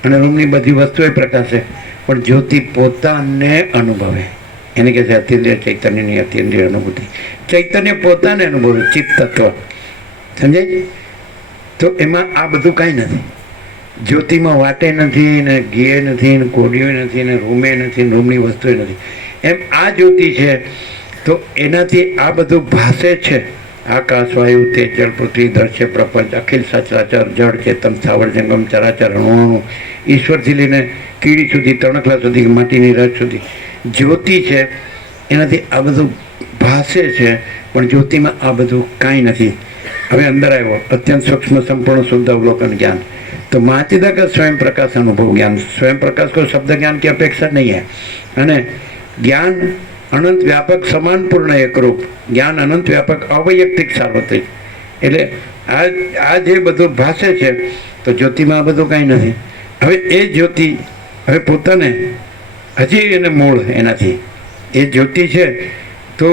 અને રૂમની બધી વસ્તુએ પ્રકાશે, પણ જ્યોતિ પોતાને અનુભવે. એને કહે છે અતિન્દ્રિય ચૈતન્યની અતિન્દ્રિય અનુભૂતિ. ચૈતન્ય પોતાને અનુભવે, ચિત્ત તત્વ. સમજાય? તો એમાં આ બધું કાંઈ નથી. જ્યોતિમાં વાટે નથી, ને ઘીએ નથી, ને કોડિયોય નથી, ને રૂમે નથી, રૂમની વસ્તુએ નથી. એમ આ જ્યોતિ છે તો એનાથી આ બધું ભાસે છે. આકાશ, વાયુ, તેજ, જળ, પૃથ્વી, દર્શ્ય, પ્રપંચ, અખિલ સચરાચર, જળ, ચેતન, સ્થાવર, જંગમ, ચરાચર, અણુ, ઈશ્વરથી લઈને કીડી સુધી, તણખલા સુધી, માટીની રજ સુધી જ્યોતિ છે. એનાથી આ બધું ભાસે છે, પણ જ્યોતિમાં આ બધું કાંઈ નથી. હવે અંદર આવ્યો અત્યંત સૂક્ષ્મ સંપૂર્ણ શુદ્ધ અવલોકન જ્ઞાન. तो महाचिदा का स्वयं प्रकाश अनुभव ज्ञान, स्वयं प्रकाश को शब्द ज्ञान की अपेक्षा नहीं है. અને જ્ઞાન અનંત વ્યાપક સમાન પૂર્ણ એકરૂપ, જ્ઞાન અનંત વ્યાપક અવૈયક્તિક સાર્વત્રિક. એટલે આ જે બધું ભાષે છે તો જ્યોતિમાં આ બધું કાંઈ નથી. હવે એ જ્યોતિ હવે પોતાને હજી એને મૂળ એનાથી એ જ્યોતિ છે. તો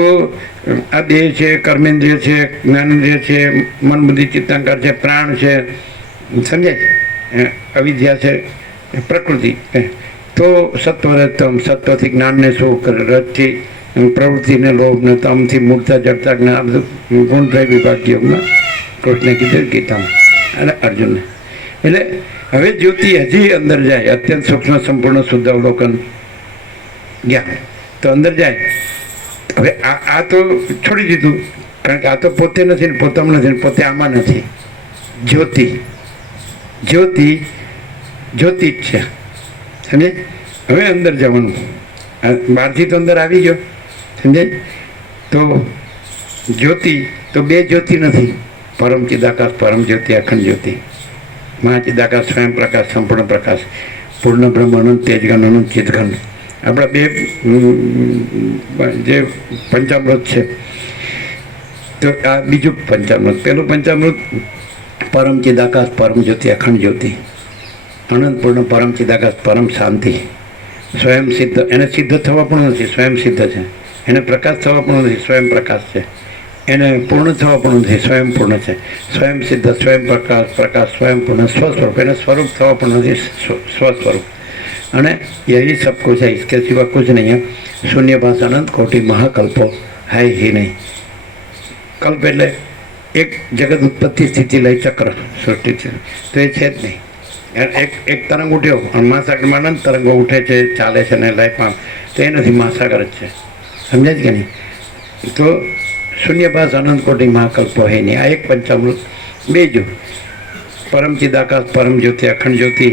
આ દેહ છે, કર્મેન્દ્રિય છે, જ્ઞાનેન્દ્રિય છે, મન બુદ્ધિ ચિત્તાંકાર છે, પ્રાણ છે, સમજાય છે, અવિદ્યા છે, પ્રકૃતિ. તો સત્વરતમ, સત્વથી જ્ઞાનને સુખ, રજથી પ્રવૃત્તિને લોભ, ને તમથી મૂર્તા જડતા જ્ઞાન, આ બધું ગુણત્રય વિભાગ યોગમાં કૃષ્ણે કીધું ગીતામાં અને અર્જુનને. એટલે હવે જ્યોતિ હજી અંદર જાય, અત્યંત સૂક્ષ્મ સંપૂર્ણ શુદ્ધ અવલોકન જ્ઞાન તો અંદર જાય. હવે આ તો છોડી દીધું, કારણ કે આ તો પોતે નથી ને પોતામાં નથી ને પોતે આમાં નથી. જ્યોતિ જ્યોતિ જ્યોતિ જ છે, સમજે. હવે અંદર જવાનું, બહારથી તો અંદર આવી ગયો, સમજે. તો જ્યોતિ તો બે જ્યોતિ નથી, પરમ ચિદાકાશ, પરમ જ્યોતિ, અખંડ જ્યોતિ, મહાચિદાકાશ, સ્વયં પ્રકાશ, સંપૂર્ણ પ્રકાશ, પૂર્ણ બ્રહ્મ, અનંત તેજઘન, અનંત ચિદઘન. આપણા બે જે પંચામૃત છે, તો આ બીજું પંચામૃત. પેલું પંચામૃત પરમ ચિદાકાશ, પરમ જ્યોતિ, અખંડ જ્યોતિ, અનંત પૂર્ણ પરમ ચિદાકાશ, પરમ શાંતિ, સ્વયં સિદ્ધ. એને સિદ્ધ થવા પણ નથી, સ્વયં સિદ્ધ છે. એને પ્રકાશ થવા પણ નથી, સ્વયં પ્રકાશ છે. એને પૂર્ણ થવા પણ નથી, સ્વયં પૂર્ણ છે. સ્વયં સિદ્ધ, સ્વયં પ્રકાશ, પ્રકાશ સ્વયં પૂર્ણ, સ્વસ્વરૂપ. એને સ્વરૂપ થવા પણ નથી, સ્વસ્વરૂપ. અને यही सब कुछ है, इसके सिवा कुछ नहीं है. शून्य भाष अनंत कोटि महाकल्पो है ही नहीं. કલ્પ એટલે એક જગત ઉત્પત્તિ સ્થિતિ લઈ ચક્ર સૃષ્ટિ છે, તો એ છે જ નહીં. એક તરંગ ઉઠ્યો અને મહાસાગરમાં અનંત તરંગો ઉઠે છે, ચાલે છે ને લાઈફમાં, તો એ નથી, મહાસાગર જ છે, સમજાય છે કે નહીં. તો શૂન્યભાસ અનંત કોટી મહાકલ્પો હે નહીં. આ એક પંચામૃત. બીજું પરમ ચિદાકાશ, પરમ જ્યોતિ, અખંડ જ્યોતિ,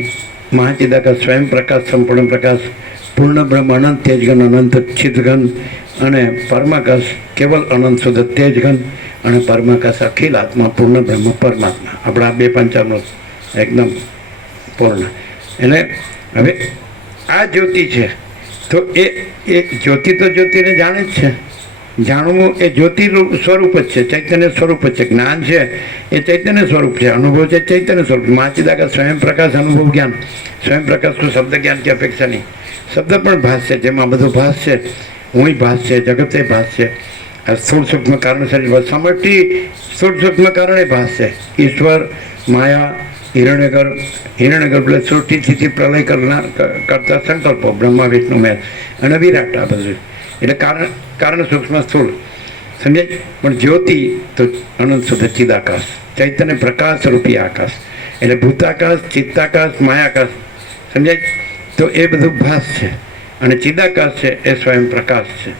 મહાચિદાકાશ, સ્વયં પ્રકાશ, સંપૂર્ણ પ્રકાશ, પૂર્ણ બ્રહ્મ, અનંત તેજઘન, અનંત ચિદઘન, અને પરમાકાશ કેવલ અનંત શુદ્ધ તેજઘન, અને પરમાકાશ અખિલ આત્મા, પૂર્ણ બ્રહ્મ પરમાત્મા. આપણા બે પંચામૃત એકદમ પૂર્ણ. એટલે હવે આ જ્યોતિ છે, તો એ જ્યોતિ તો જ્યોતિને જાણે જ છે. જાણવું એ જ્યોતિ સ્વરૂપ જ છે, ચૈતન્ય સ્વરૂપ જ છે. જ્ઞાન છે એ ચૈતન્ય સ્વરૂપ છે, અનુભવ છે ચૈતન્ય સ્વરૂપ. મહાચિદાકાશ, સ્વયં પ્રકાશ, અનુભવ જ્ઞાન. સ્વયં પ્રકાશ તો શબ્દ જ્ઞાન की અપેક્ષા નહીં. શબ્દ પણ ભાસ છે, જેમાં બધું ભાસ છે. હું ભાસ છે, જગતે ભાસ છે. સ્થૂળ સૂક્ષ્મ કારણ શરીર સમષ્ટિ સ્થૂળ સૂક્ષ્મ કારણે ભાસ છે. ઈશ્વર, માયા, હિરણ્યગર્ભ એટલે સૃષ્ટિ સ્થિતિ પ્રલય કરતા સંકલ્પો, બ્રહ્મા વિષ્ણુ મહેશ અને વિરાટ, આ બધું એટલે કારણ સૂક્ષ્મ સ્થૂળ, સમજાય. પણ જ્યોતિ તો અનંત શુદ્ધ ચિદાકાશ, ચૈતન્ય પ્રકાશ રૂપી આકાશ. એટલે ભૂતાકાશ, ચિત્તાકાશ, માયાકાશ, સમજાય. તો એ બધું ભાસ છે. અને ચિદાકાશ છે એ સ્વયં પ્રકાશ છે.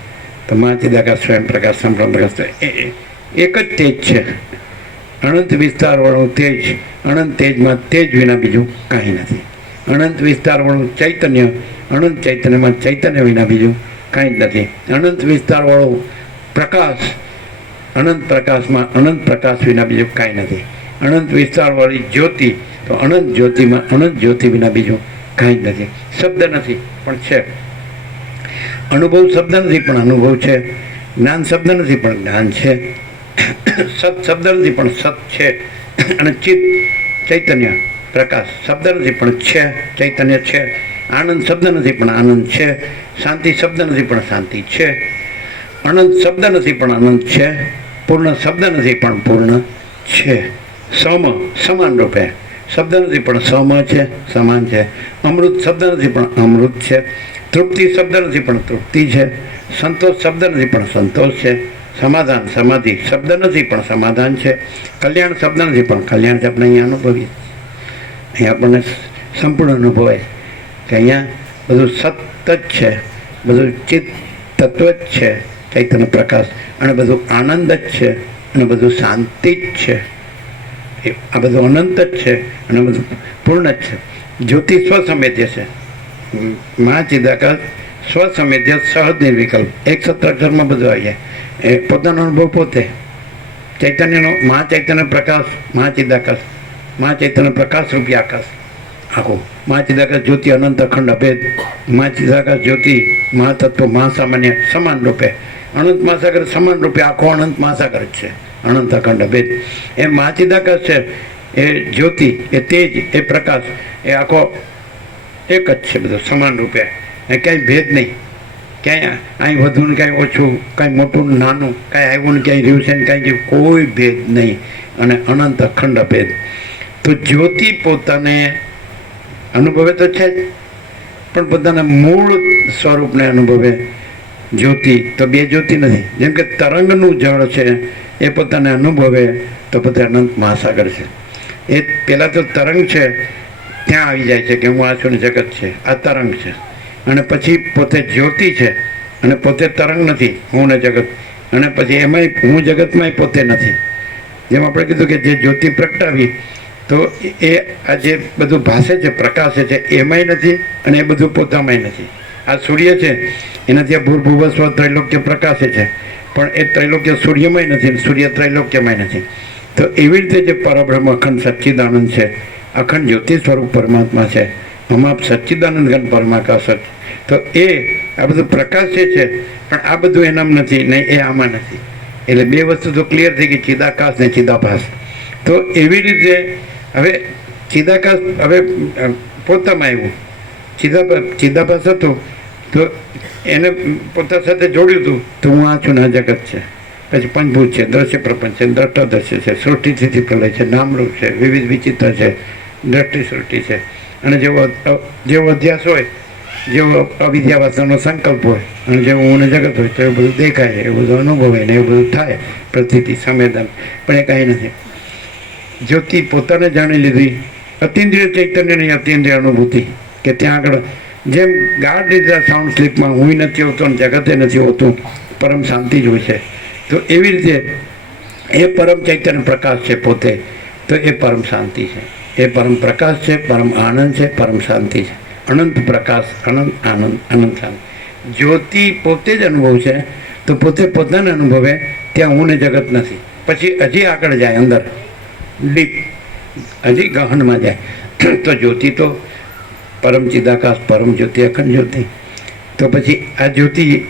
તો મહાચિદાકાશ, સ્વયં પ્રકાશ, સંપૂર્ણ પ્રકાશ એક જ તેજ છે. અનંત વિસ્તારવાળું તેજ, અનંત તેજમાં તેજ વિના બીજું કાંઈ નથી. અનંત વિસ્તારવાળું ચૈતન્ય, અનંત ચૈતન્યમાં ચૈતન્ય વિના બીજું કાંઈ જ નથી. અનંત વિસ્તારવાળો પ્રકાશ, અનંત પ્રકાશમાં અનંત પ્રકાશ વિના બીજું કાંઈ નથી. અનંત વિસ્તારવાળી જ્યોતિ, તો અનંત જ્યોતિમાં અનંત જ્યોતિ વિના બીજું કાંઈ જ નથી. શબ્દ નથી પણ છે. અનુભવ શબ્દ નથી પણ અનુભવ છે. જ્ઞાન શબ્દ નથી પણ જ્ઞાન છે. સત શબ્દ નથી પણ સત છે. અને ચિત્ત, ચૈતન્ય, પ્રકાશ શબ્દ નથી પણ છે, ચૈતન્ય છે. આનંદ શબ્દ નથી પણ આનંદ છે. શાંતિ શબ્દ નથી પણ શાંતિ છે. અનંત શબ્દ નથી પણ અનંત છે. પૂર્ણ શબ્દ નથી પણ પૂર્ણ છે. સમાન રૂપે શબ્દ નથી પણ સમ છે, સમાન છે. અમૃત શબ્દ નથી પણ અમૃત છે. તૃપ્તિ શબ્દ નથી પણ તૃપ્તિ છે. સંતોષ શબ્દ નથી પણ સંતોષ છે. સમાધાન, સમાધિ શબ્દ નથી પણ સમાધાન છે. કલ્યાણ શબ્દ નથી પણ કલ્યાણ છે. આપણે અહીંયા અનુભવીએ, અહીંયા આપણને સંપૂર્ણ અનુભવાય કે અહીંયા બધું સત જ છે, બધું ચિત્ત તત્વ જ છે, ચૈતન્ય પ્રકાશ, અને બધું આનંદ જ છે, અને બધું શાંતિ જ છે. આ બધું અનંત જ છે અને બધું પૂર્ણ જ છે. જ્યોતિ સ્વસમેધ્ય છે. મહાચિદાકાશ સ્વસમેધ્ય, સહજ નિર્વિકલ્પ, એક સત્રાક્ષરમાં બધું આવી જાય. એ પોતાનો અનુભવ પોતે, ચૈતન્યનો મહાચૈતન્ય પ્રકાશ, મહાચિદાકાશ, મહાચૈતન્ય પ્રકાશ રૂપી આકાશ આખું, મહાચિદાકાશ જ્યોતિ અનંત અખંડ અભેદ, મહાચિદાકાશ જ્યોતિ મહાતત્વ મહાસામાન્ય સમાન રૂપે, અનંત મહાસાગર સમાન રૂપે આખો અનંત મહાસાગર જ છે, અનંત અખંડ અભેદ. એ મહાચિદાકાશ છે, એ જ્યોતિ, એ તેજ, એ પ્રકાશ, એ આખો એક જ છે, બધું સમાન રૂપે. એ ક્યાંય ભેદ નહીં, ક્યાંય અહીં વધુ ને કાંઈ ઓછું, કાંઈ મોટું ને નાનું, કાંઈ આવ્યું ને ક્યાંય રહ્યું છે ને કાંઈ કોઈ ભેદ નહીં, અને અનંત અખંડ અભેદ. તો જ્યોતિ પોતાને અનુભવે તો છે જ, પણ પોતાના મૂળ સ્વરૂપને અનુભવે. જ્યોતિ તો બે જ્યોતિ નથી. જેમ કે તરંગનું જળ છે એ પોતાને અનુભવે તો પોતે અનંત મહાસાગર છે. એ પહેલાં તો તરંગ છે ત્યાં આવી જાય છે કે હું આ છું ને જગત છે, આ તરંગ છે. અને પછી પોતે જ્યોતિ છે અને પોતે તરંગ નથી, હું ને જગત. અને પછી એમાંય હું જગતમાંય પોતે નથી. જેમ આપણે કીધું કે જે જ્યોતિ પ્રગટાવી તો એ આ જે બધું ભાસે છે, પ્રકાશે છે, એમાંય નથી અને એ બધું પોતામાંય નથી. આ સૂર્ય છે એનાથી આ ભૂર્ભુવસ્વ ત્રૈલોક્ય પ્રકાશે છે, પણ એ ત્રૈલોક્ય સૂર્યમાંય નથી, સૂર્ય ત્રૈલોક્યમાંય નથી. તો એવી રીતે જે પરબ્રહ્મ અખંડ સચ્ચિદાનંદ છે, અખંડ જ્યોતિ સ્વરૂપ પરમાત્મા છે, અમાપ સચ્ચિદાનંદ ઘન પરમાકાશ. તો એ આ બધું પ્રકાશે છે, પણ આ બધું એનામ નથી, નહીં એ આમાં નથી. એટલે બે વસ્તુ તો ક્લિયર થઈ ગઈ, ચિદાકાશ ને ચિદાભાસ. તો એવી રીતે હવે ચિદાકાશ હવે પોતામાં આવ્યું, ચિદાભાસ હતું તો એને પોતા સાથે જોડ્યું હતું તો હું આ છું ને આ જગત છે. પછી પંચભૂત છે, દ્રશ્ય પ્રપંચ છે, દ્રષ્ટા દ્રશ્ય છે, સૃષ્ટિ સ્થિતિ પ્રલય છે, નામરૂપ છે, વિવિધ વિચિત્ર છે, દ્રષ્ટિ સૃષ્ટિ છે. અને જેવો અધ્યાસ હોય, જેવો અવિદ્યાવાસનો સંકલ્પ હોય અને જેવું હું ને જગત હોય તો એવું બધું દેખાય, એવું બધું અનુભવાય ને એવું બધું થાય, પ્રતીતિ સંવેદન. પણ એ કાંઈ નથી. જ્યોતિ પોતાને જાણી લીધી, અતિન્દ્રિય ચૈતન્યની અતિન્દ્રિય અનુભૂતિ, કે ત્યાં આગળ જેમ ગાઢ નિદ્રા સાઉન્ડ સ્લીપમાં હું નથી હોતો અને જગતે નથી હોતું, પરમ શાંતિ જ હોય છે. તો એવી રીતે એ પરમ ચૈતન્ય પ્રકાશ છે પોતે, તો એ પરમ શાંતિ છે, એ પરમ પ્રકાશ છે, પરમ આનંદ છે, પરમ શાંતિ છે. અનંત પ્રકાશ, અનંત આનંદ, અનંત શાંતિ. જ્યોતિ પોતે જ અનુભવ છે, તો પોતે પોતાને અનુભવે, ત્યાં હું ને જગત નથી. પછી હજી આગળ જાય, અંદર ડીપ, હજી ગહનમાં જાય તો જ્યોતિ તો પરમ ચિદાકાશ, પરમ જ્યોતિ, અખંડ જ્યોતિ. તો પછી આ જ્યોતિ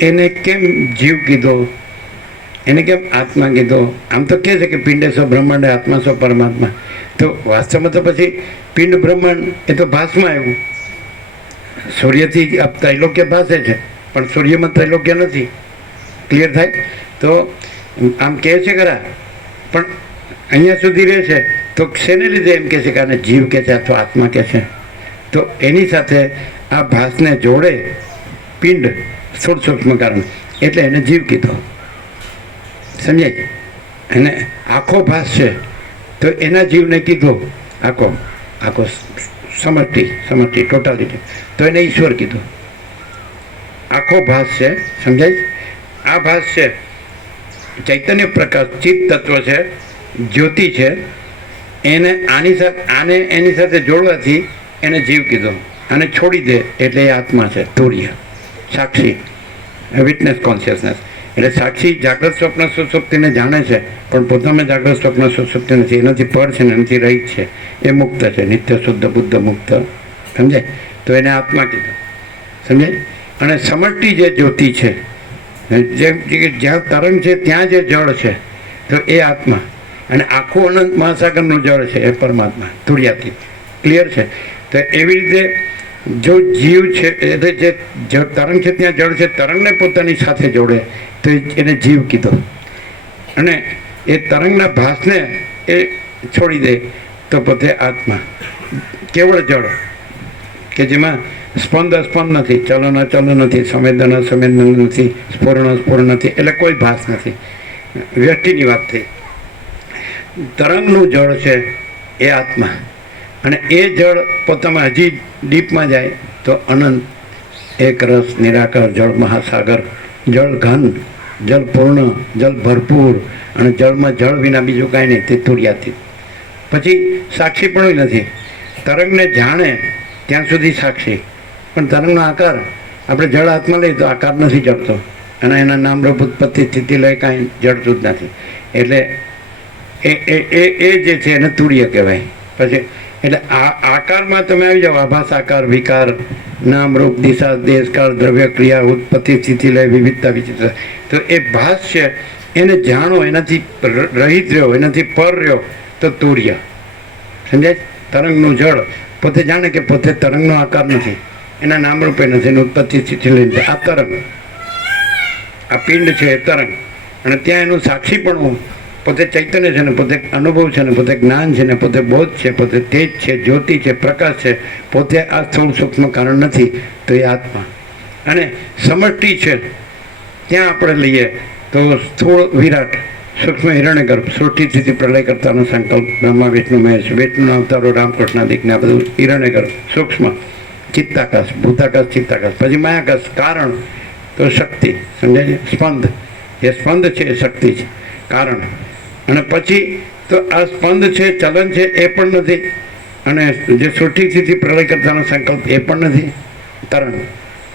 એને કેમ જીવ કીધો, એને કેમ આત્મા કીધો? આમ તો કહે છે કે પિંડે સો બ્રહ્માંડ, આત્મા સો પરમાત્મા. તો વાસ્તવમાં તો પછી પિંડ બ્રહ્માંડ એ તો ભાસમાં આવ્યું. સૂર્યથી ત્રૈલોક્ય ભાસે છે, પણ સૂર્યમાં ત્રૈલોક્ય નથી. ક્લિયર થાય? તો આમ કહે છે ખરા, પણ અહીંયા સુધી રહે છે તો શેને લીધે એમ કહે છે કે આને જીવ કહે છે અથવા આત્મા કહે છે? તો એની સાથે આ ભાસને જોડે પિંડ, સ્થૂળ સૂક્ષ્મ કારણ, એટલે એને જીવ કીધો. સમજાય? એને આખો ભાસ છે તો એના જીવને કીધો આખો આખો સમષ્ટિ ટોટાલિટી, તો એને ઈશ્વર કીધો. આખો ભાસ છે, સમજાય? આ ભાસ છે ચૈતન્ય પ્રકાશ, ચિત્ત તત્વ છે, જ્યોતિ છે. એને આની સાથે એની સાથે જોડવાથી એને જીવ કીધો. આને છોડી દે એટલે એ આત્મા છે, તુર્ય, સાક્ષી, વિટનેસ કોન્શિયસનેસ. એટલે સાક્ષી જાગ્રત સ્વપ્ન સુસુપ્તિને જાણે છે, પણ પોતામાં જાગ્રત સ્વપ્ન સુસુપ્તિ નથી. એનાથી પર છે ને એનાથી રહિત છે, એ મુક્ત છે, નિત્ય શુદ્ધ બુદ્ધ મુક્ત. સમજાય? તો એને આત્મા કીધો. સમજાય? અને સમષ્ટિ જે જ્યોતિ છે, જેમ કે જ્યાં તરંગ છે ત્યાં જે જળ છે, તો એ આત્મા. અને આખું અનંત મહાસાગરનું જળ છે એ પરમાત્મા, તુર્યાતી. ક્લિયર છે? તો એવી રીતે જો જીવ છે, એટલે જે તરંગ છે ત્યાં જળ છે, તરંગને પોતાની સાથે જોડે તો એને જીવ કીધો. અને એ તરંગના ભાસને એ છોડી દે તો પોતે આત્મા, કેવળ જળ, કે જેમાં સ્પંદ અસ્પંદ નથી, ચલન અચલન નથી, સંવેદન અસંવેદન નથી, સ્ફુરણ અસ્ફુરણ નથી, એટલે કોઈ ભાસ નથી. વ્યષ્ટિની વાત થઈ. તરંગનું જળ છે એ આત્મા, અને એ જળ પોતામાં હજી ડીપમાં જાય તો અનંત, એક રસ, નિરાકાર, જળ મહાસાગર, જળ ઘન, જલ પૂર્ણ, જલ ભરપૂર. અને જળમાં જળ વિના બીજું કાંઈ નહીં, તે તુર્યાતીત. પછી સાક્ષી પણ નથી. તરંગને જાણે ત્યાં સુધી સાક્ષી, પણ તરંગનો આકાર આપણે જળ હાથમાં લઈએ તો આકાર નથી જડતો, અને એના નામરૂપ ઉત્પત્તિ સ્થિતિ લઈ કાંઈ જડતું જ નથી. એટલે એ જે છે એને તુર્ય કહેવાય. પછી એટલે આ આકારમાં તમે આવી જાઓ, આભાસ, આકાર, વિકાર, નામ, રૂપ, દિશા, દેશકાળ, દ્રવ્ય, ક્રિયા, ઉત્પત્તિ, સ્થિતિ, લય, વિવિધતા, વિચિત્ર. તો એ ભાસ છે એને જાણો, એનાથી રહિત રહ્યો, એનાથી પર રહ્યો તો તુર્ય. સમજાય? તરંગનું જળ પોતે જાણે કે પોતે તરંગનો આકાર નથી, એના નામરૂપે નથી, એની ઉત્પત્તિ, સ્થિતિ લઈને આ તરંગ, આ પિંડ છે એ તરંગ, અને ત્યાં એનું સાક્ષીપણું પોતે ચૈતન્ય છે ને, પોતે અનુભવ છે ને, પોતે જ્ઞાન છે ને, પોતે બોધ છે, પોતે તેજ છે, જ્યોતિ છે, પ્રકાશ છે, પોતે આ સ્થૂળ સૂક્ષ્મ કારણ નથી, તો એ આત્મા. અને સમષ્ટિ છે ત્યાં આપણે લઈએ તો સ્થૂળ વિરાટ, સૂક્ષ્મ હિરણ્યગર્ભ, સૃષ્ટિ સ્થિતિ પ્રલય કરતાનો સંકલ્પ, બ્રહ્મા વિષ્ણુ મહેશ, વિષ્ણુના અવતારો રામકૃષ્ણાદિક ને આ બધું હિરણ્યગર્ભ, સૂક્ષ્મ ચિત્તાકાશ, ભૂતાકાશ, ચિત્તાકાશ. પછી માયાકાશ, કારણ તો શક્તિ. સમજાય છે? સ્પંદ, એ સ્પંદ છે એ શક્તિ છે, કારણ. અને પછી તો આ સ્પંદ છે, ચલન છે એ પણ નથી, અને જે સૃષ્ટિ સ્થિતિ પ્રલય કરતાનો સંકલ્પ એ પણ નથી, તરંગ.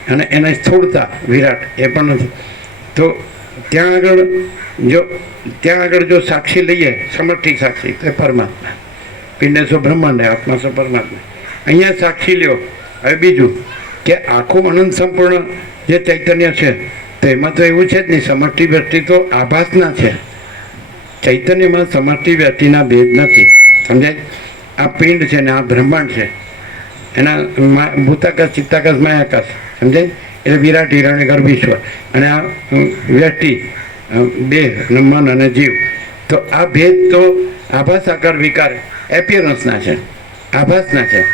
અને એના સ્થૂળતા વિરાટ એ પણ નથી. તો ત્યાં આગળ જો સાક્ષી લઈએ, સમષ્ટિ સાક્ષી, તો એ પરમાત્મા. પિંડે સો બ્રહ્માંડ, આત્મા સો પરમાત્મા. અહીંયા સાક્ષી લ્યો. હવે બીજું કે આખું અનંત સંપૂર્ણ જે ચૈતન્ય છે, તો એમાં તો એવું છે જ નહીં, સમષ્ટિ વ્યષ્ટિ તો આભાસના છે. ચૈતન્યમાં સમષ્ટિ વ્યષ્ટિના ભેદ નથી. સમજાય? આ પિંડ છે ને આ બ્રહ્માંડ છે, એના ભૂતાકાશ, ચિત્તાકાશ, માયાકાશ. સમજાય? એટલે વિરાટ, હિરણ્યગર્ભ, ઈશ્વર, અને આ વ્યષ્ટિ, દેહ, મન અને જીવ. તો આ ભેદ તો આભાસ, આકાર, વિકાર એપિયરન્સના છે, આભાસના છે.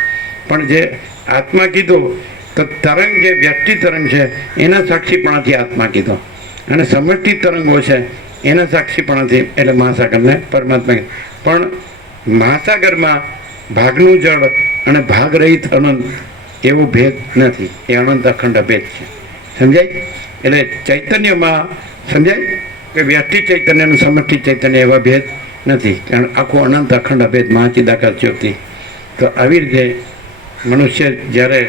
પણ જે આત્મા કીધો તો તરંગ, જે વ્યક્તિ તરંગ છે એના સાક્ષીપણાથી આત્મા કીધો, અને સમષ્ટિ તરંગો છે એના સાક્ષીપણાથી એટલે મહાસાગરને પરમાત્મા. પણ મહાસાગરમાં ભાગનું જળ અને ભાગ રહિત અનંત એવો ભેદ નથી, એ અનંત અખંડ ભેદ છે. સમજાય? એટલે ચૈતન્યમાં સમજાય કે વ્યષ્ટિ ચૈતન્ય અને સમષ્ટિ ચૈતન્ય એવા ભેદ નથી, કારણ આખું અનંત અખંડ ભેદ મહાચિદાકાશ જ્યોતિ. તો આવી રીતે મનુષ્ય જ્યારે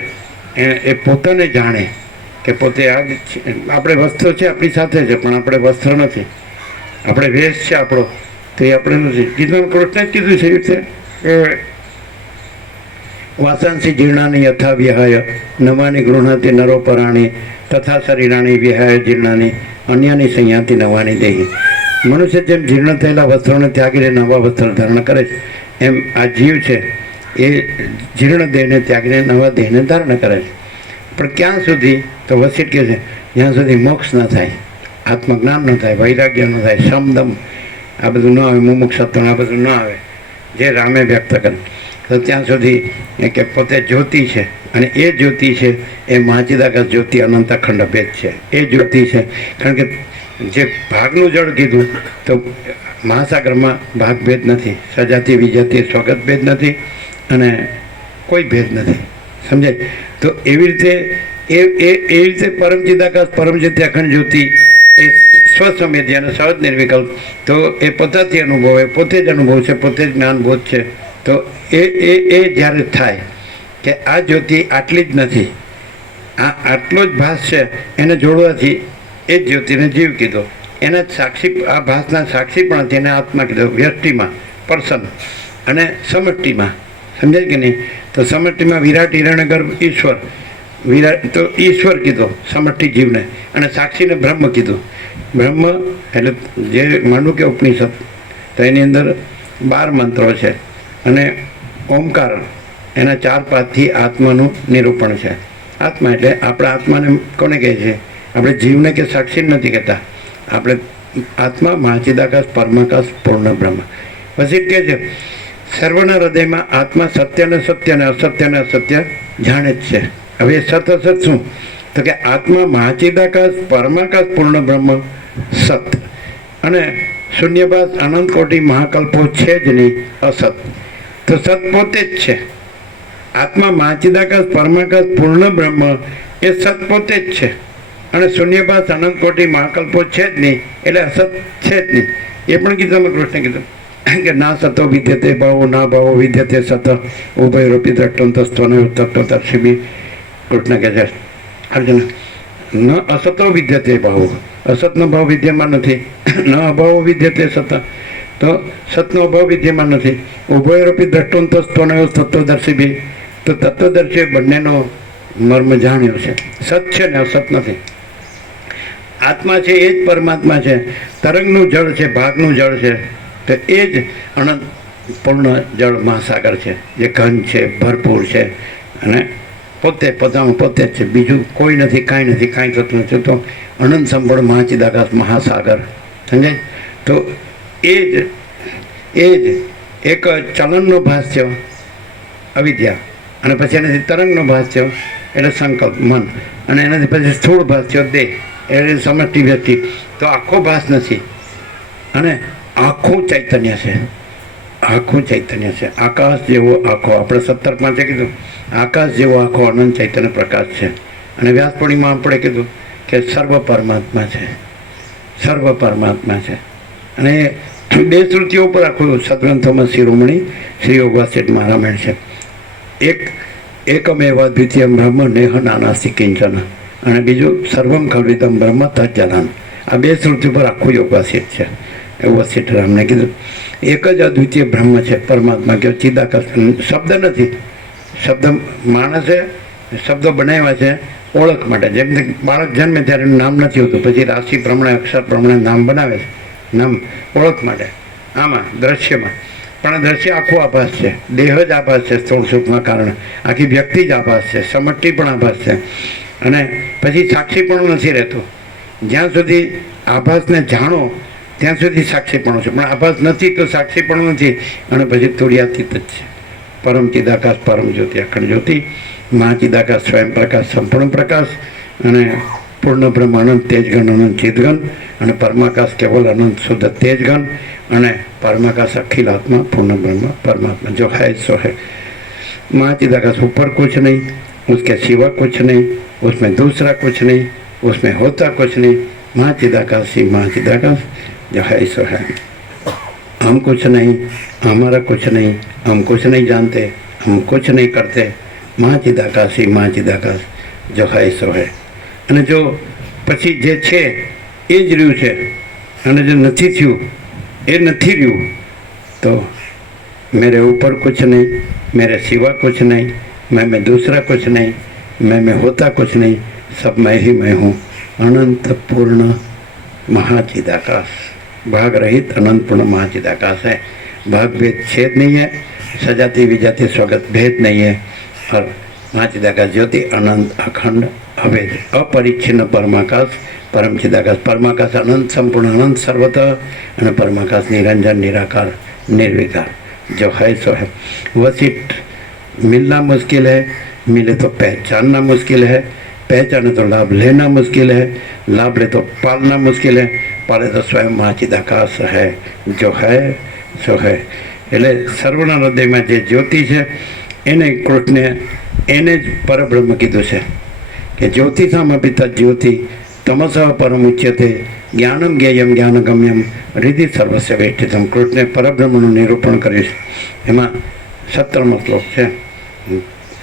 એ પોતાને જાણે કે પોતે આ આપણે વસ્ત્ર છે આપણી સાથે છે, પણ આપણે વસ્ત્ર નથી, આપણે વેશ છે આપણો, તો એ આપણે નથી. કીધું કૃષ્ણે જ કીધું છે એ રીતે કે વાસાંસી જીર્ણાની યથા વિહાય નવાની ગૃહણાતી નરો પરાણી તથા શરીરાણી વિહાય જીર્ણાની અન્યની સંયાતિ નવાની દેહી. મનુષ્ય જેમ જીર્ણ થયેલા વસ્ત્રોને ત્યાગીને નવા વસ્ત્ર ધારણ કરે છે, એમ આ જીવ છે એ જીર્ણ દેહને ત્યાગીને નવા દેહને ધારણ કરે છે. પણ ક્યાં સુધી? તો વસિષ્ઠ કહે છે જ્યાં સુધી મોક્ષ ન થાય, આત્મજ્ઞાન ન થાય, વૈરાગ્ય ન થાય, સમદમ આ બધું ન આવે, મુમુક્ષત્વ આ બધું ન આવે જે રામે વ્યક્ત કરે, તો ત્યાં સુધી એ કે પોતે જ્યોતિ છે, અને એ જ્યોતિ છે એ મહાચિદાકાશ જ્યોતિ અનંત અખંડ ભેદ છે, એ જ્યોતિ છે. કારણ કે જે ભાગનું જળ કીધું તો મહાસાગરમાં ભાગ ભેદ નથી, સજાતિ વિજાતિ સ્વગત ભેદ નથી, અને કોઈ ભેદ નથી. સમજાય? તો એવી રીતે એ રીતે પરમચિદાકાશ પરમજ્યોતિ અખંડ જ્યોતિ એ સ્વસંવેદી અને સહજ નિર્વિકલ્પ, તો એ પોતાથી અનુભવે, પોતે જ અનુભવ છે, પોતે જ જ્ઞાનબોધ છે. તો એ જ્યારે થાય કે આ જ્યોતિ આટલી જ નથી, આટલો જ ભાસ છે, એને જોડવાથી એ જ જ્યોતિને જીવ કીધો, એના સાક્ષી, આ ભાસના સાક્ષી પણ તેને આત્મા કીધો. વ્યષ્ટિમાં પર્સન અને સમષ્ટિમાં. સમજાય કે નહીં? તો સમષ્ટિમાં વિરાટ, હિરણ્યગર્ભ, ઈશ્વર. વિરાટ તો ઈશ્વર કીધો સમષ્ટિ જીવને, અને સાક્ષીને બ્રહ્મ કીધું. બ્રહ્મ એટલે જે માંડુક્ય ઉપનિષદ, તો એની અંદર 12 મંત્રો છે, અને ઓમકાર એના 4 પાદથી આત્માનું નિરૂપણ છે. આત્મા એટલે આપણા આત્માને કોને કહે છે? આપણે જીવને કે સાક્ષી નથી કહેતા, આપણે આત્મા મહાચિદાકાશ પરમાકાશ પૂર્ણ બ્રહ્મ. વસિષ્ઠ કહે છે સર્વના હૃદયમાં આત્મા સત્યને સત્ય અને અસત્યને અસત્ય જાણે જ છે. હવે સત અસત શું? તો કે આત્મા મહાચિદાકાશ પરમાકાશ પૂર્ણ બ્રહ્મ સત, અને શૂન્યભાસ અનંત કોટી મહાકલ્પો છે જ નહીં અસત. તો સત પોતે જ છે. આત્મા મહાચિદાકાશ પરમાકાશ પૂર્ણ બ્રહ્મ એ સત પોતે જ છે, અને શૂન્યભાસ અનંત કોટી મહાકલ્પો છે જ નહીં, એટલે અસત છે જ નહીં. એ પણ કીધું અમે કૃષ્ણે કીધું કે ના સતો વિદ્યતે ભાવો ના ભાવો વિદ્યતે સત ઉભય રૂપી દ્રષ્ટંત સ્વન તત્વતર્ષિભી. કૃષ્ણ કહે છે અર્જુન ન અસતો વિદ્યતે ભાવ, અસતનો ભાવ વિદ્યમાન નથી. ન અભાવો વિદ્યતે સત, તો સતનો અભાવ વિદ્યમાન નથી. ઉભયરૂપી દ્રષ્ટાંતો સ્વનયો તત્વદર્શી બી, તો તત્વદર્શીએ બંનેનો મર્મ જાણ્યો છે. સત છે ને અસત નથી. આત્મા છે એ જ પરમાત્મા છે. તરંગનું જળ છે, ભાગનું જળ છે, તો એ જ અનંત પૂર્ણ જળ મહાસાગર છે, જે ઘન છે, ભરપૂર છે, અને પોતે પોતાનું પોતે જ છે. બીજું કોઈ નથી, કાંઈ નથી, કાંઈ થતું નથી. તો અનંત સંપૂર્ણ મહાચિદાકાશ મહાસાગર, સમજાય? તો એ જ એક ચલનનો ભાસ થયો અવિદ્યા, અને પછી એનાથી તરંગનો ભાસ થયો એટલે સંકલ્પ મન, અને એનાથી પછી સ્થૂળ ભાસ થયો દેહ, એટલે સમષ્ટિ વ્યક્તિ. તો આખો ભાસ નથી, અને આખું ચૈતન્ય છે, આખું ચૈતન્ય છે. આકાશ જેવો આખો, આપણે 17 કીધું આકાશ જેવો આખો અનંત ચૈતન્ય પ્રકાશ છે. અને વ્યાસ પૂર્ણિમા આપણે કીધું કે સર્વ પરમાત્મા છે, સર્વ પરમાત્મા છે. અને બે શ્રુતિઓ પર આખું સદગ્રંથોમાં શિરોમણી શ્રી યોગવાસિત રામાયણ છે. એકમેવા દ્વિતીય બ્રહ્મ નેહ નાનાસ્તિ કિંચન, અને બીજું સર્વમ ખલિતમ બ્રહ્મ તજ્જનન. આ બે શ્રુતિ પર આખું યોગવાસિત છે. એવું વસિષ્ઠ રામને કીધું. એક જ અદ્વિતીય બ્રહ્મ છે પરમાત્મા, કે ચિદાકાશ. શબ્દ નથી, શબ્દ માણસે શબ્દો બનાવ્યા છે ઓળખ માટે. જેમ કે બાળક જન્મે ત્યારે એનું નામ નથી હોતું, પછી રાશિ પ્રમાણે અક્ષર પ્રમાણે નામ બનાવે છે, નામ ઓળખ માટે. આમાં દ્રશ્યમાં પણ દ્રશ્ય આખું આભાસ છે, દેહ જ આભાસ છે સ્થૂળ સૂક્ષ્મના કારણે, આખી વ્યક્તિ જ આભાસ છે, સમષ્ટિ પણ આભાસ છે. અને પછી સાક્ષી પણ નથી રહેતું. જ્યાં સુધી આભાસને જાણો ત્યાં સુધી સાક્ષીપણું છે, પણ આભાસ નથી તો સાક્ષીપણું નથી. અને પછી તુર્યાતીત જ છે. પરમ ચિદાકાશ, પરમ જ્યોતિ, અખંડ જ્યોતિ, મહાચિદાકાશ, સ્વયં પ્રકાશ, સંપૂર્ણ પ્રકાશ, અને પૂર્ણ બ્રહ્મ અનંત તેજગણ, અનંત ચિદગણ, અને પરમાકાશ કેવલ અનંત શુદ્ધ તેજગણ, અને परमाकाश अखिल आत्मा पूर्ण ब्रह्म परमात्मा जो है सो है। महाचिदाकाश ऊपर कुछ नहीं, उसके सिवा कुछ नहीं, उसमें दूसरा कुछ नहीं, उसमें होता कुछ नहीं। महाचिदाकाश ही महाचिदाकाश जो है सो है। हम कुछ नहीं, हमारा कुछ नहीं, हम कुछ नहीं जानते, हम कुछ नहीं करते। महाचिदाकाश ही महाचिदाकाश जो है सो है। અને જો પછી જે છે એ જ રહ્યું છે અને જે નથી થયું એ નથી રહ્યું, તો मेरे ऊपर कुछ नहीं, मेरे सिवा कुछ नहीं, मैं दूसरा कुछ नहीं, मैं होता कुछ नहीं, सब मैं ही मैं हूँ। अनंत पूर्ण महाचिदाकाश, भाग रहित अनंत पूर्ण महाचिदाकाश है। भाग भेद छेद नहीं है, सजाती विजाती स्वागत भेद नहीं है। और महाचिदाकाश ज्योति अनंत अखंड अभेद अपरिच्छिन्न परमाकाश परम चिदाकाश। परमाकाश अनंत संपूर्ण अनंत सर्वतः और परमाकाश निरंजन निराकार निर्विकार जो है सो है। वशिष्ठ मिलना मुश्किल है, मिले तो पहचानना मुश्किल है, पहचाने तो लाभ लेना मुश्किल है, लाभ ले तो पालना मुश्किल है, पाले तो स्वयं महाचिदाकाश है जो है सो है। એટલે સર્વના હૃદયમાં જે જ્યોતિ છે એને કૃષ્ણે એને જ પરબ્રહ્મ કીધું છે કે જ્યોતિષામપી તજ્જ્યોતિ તમસઃ પરમ ઉચ્યતે જ્ઞાનમ જ્ઞેયમ જ્ઞાનગમ્યમ હૃદિ સર્વસ્ય વેષ્ટિતમ। કૃષ્ણે પરબ્રહ્મનું નિરૂપણ કર્યું છે। એમાં 17મો શ્લોક છે।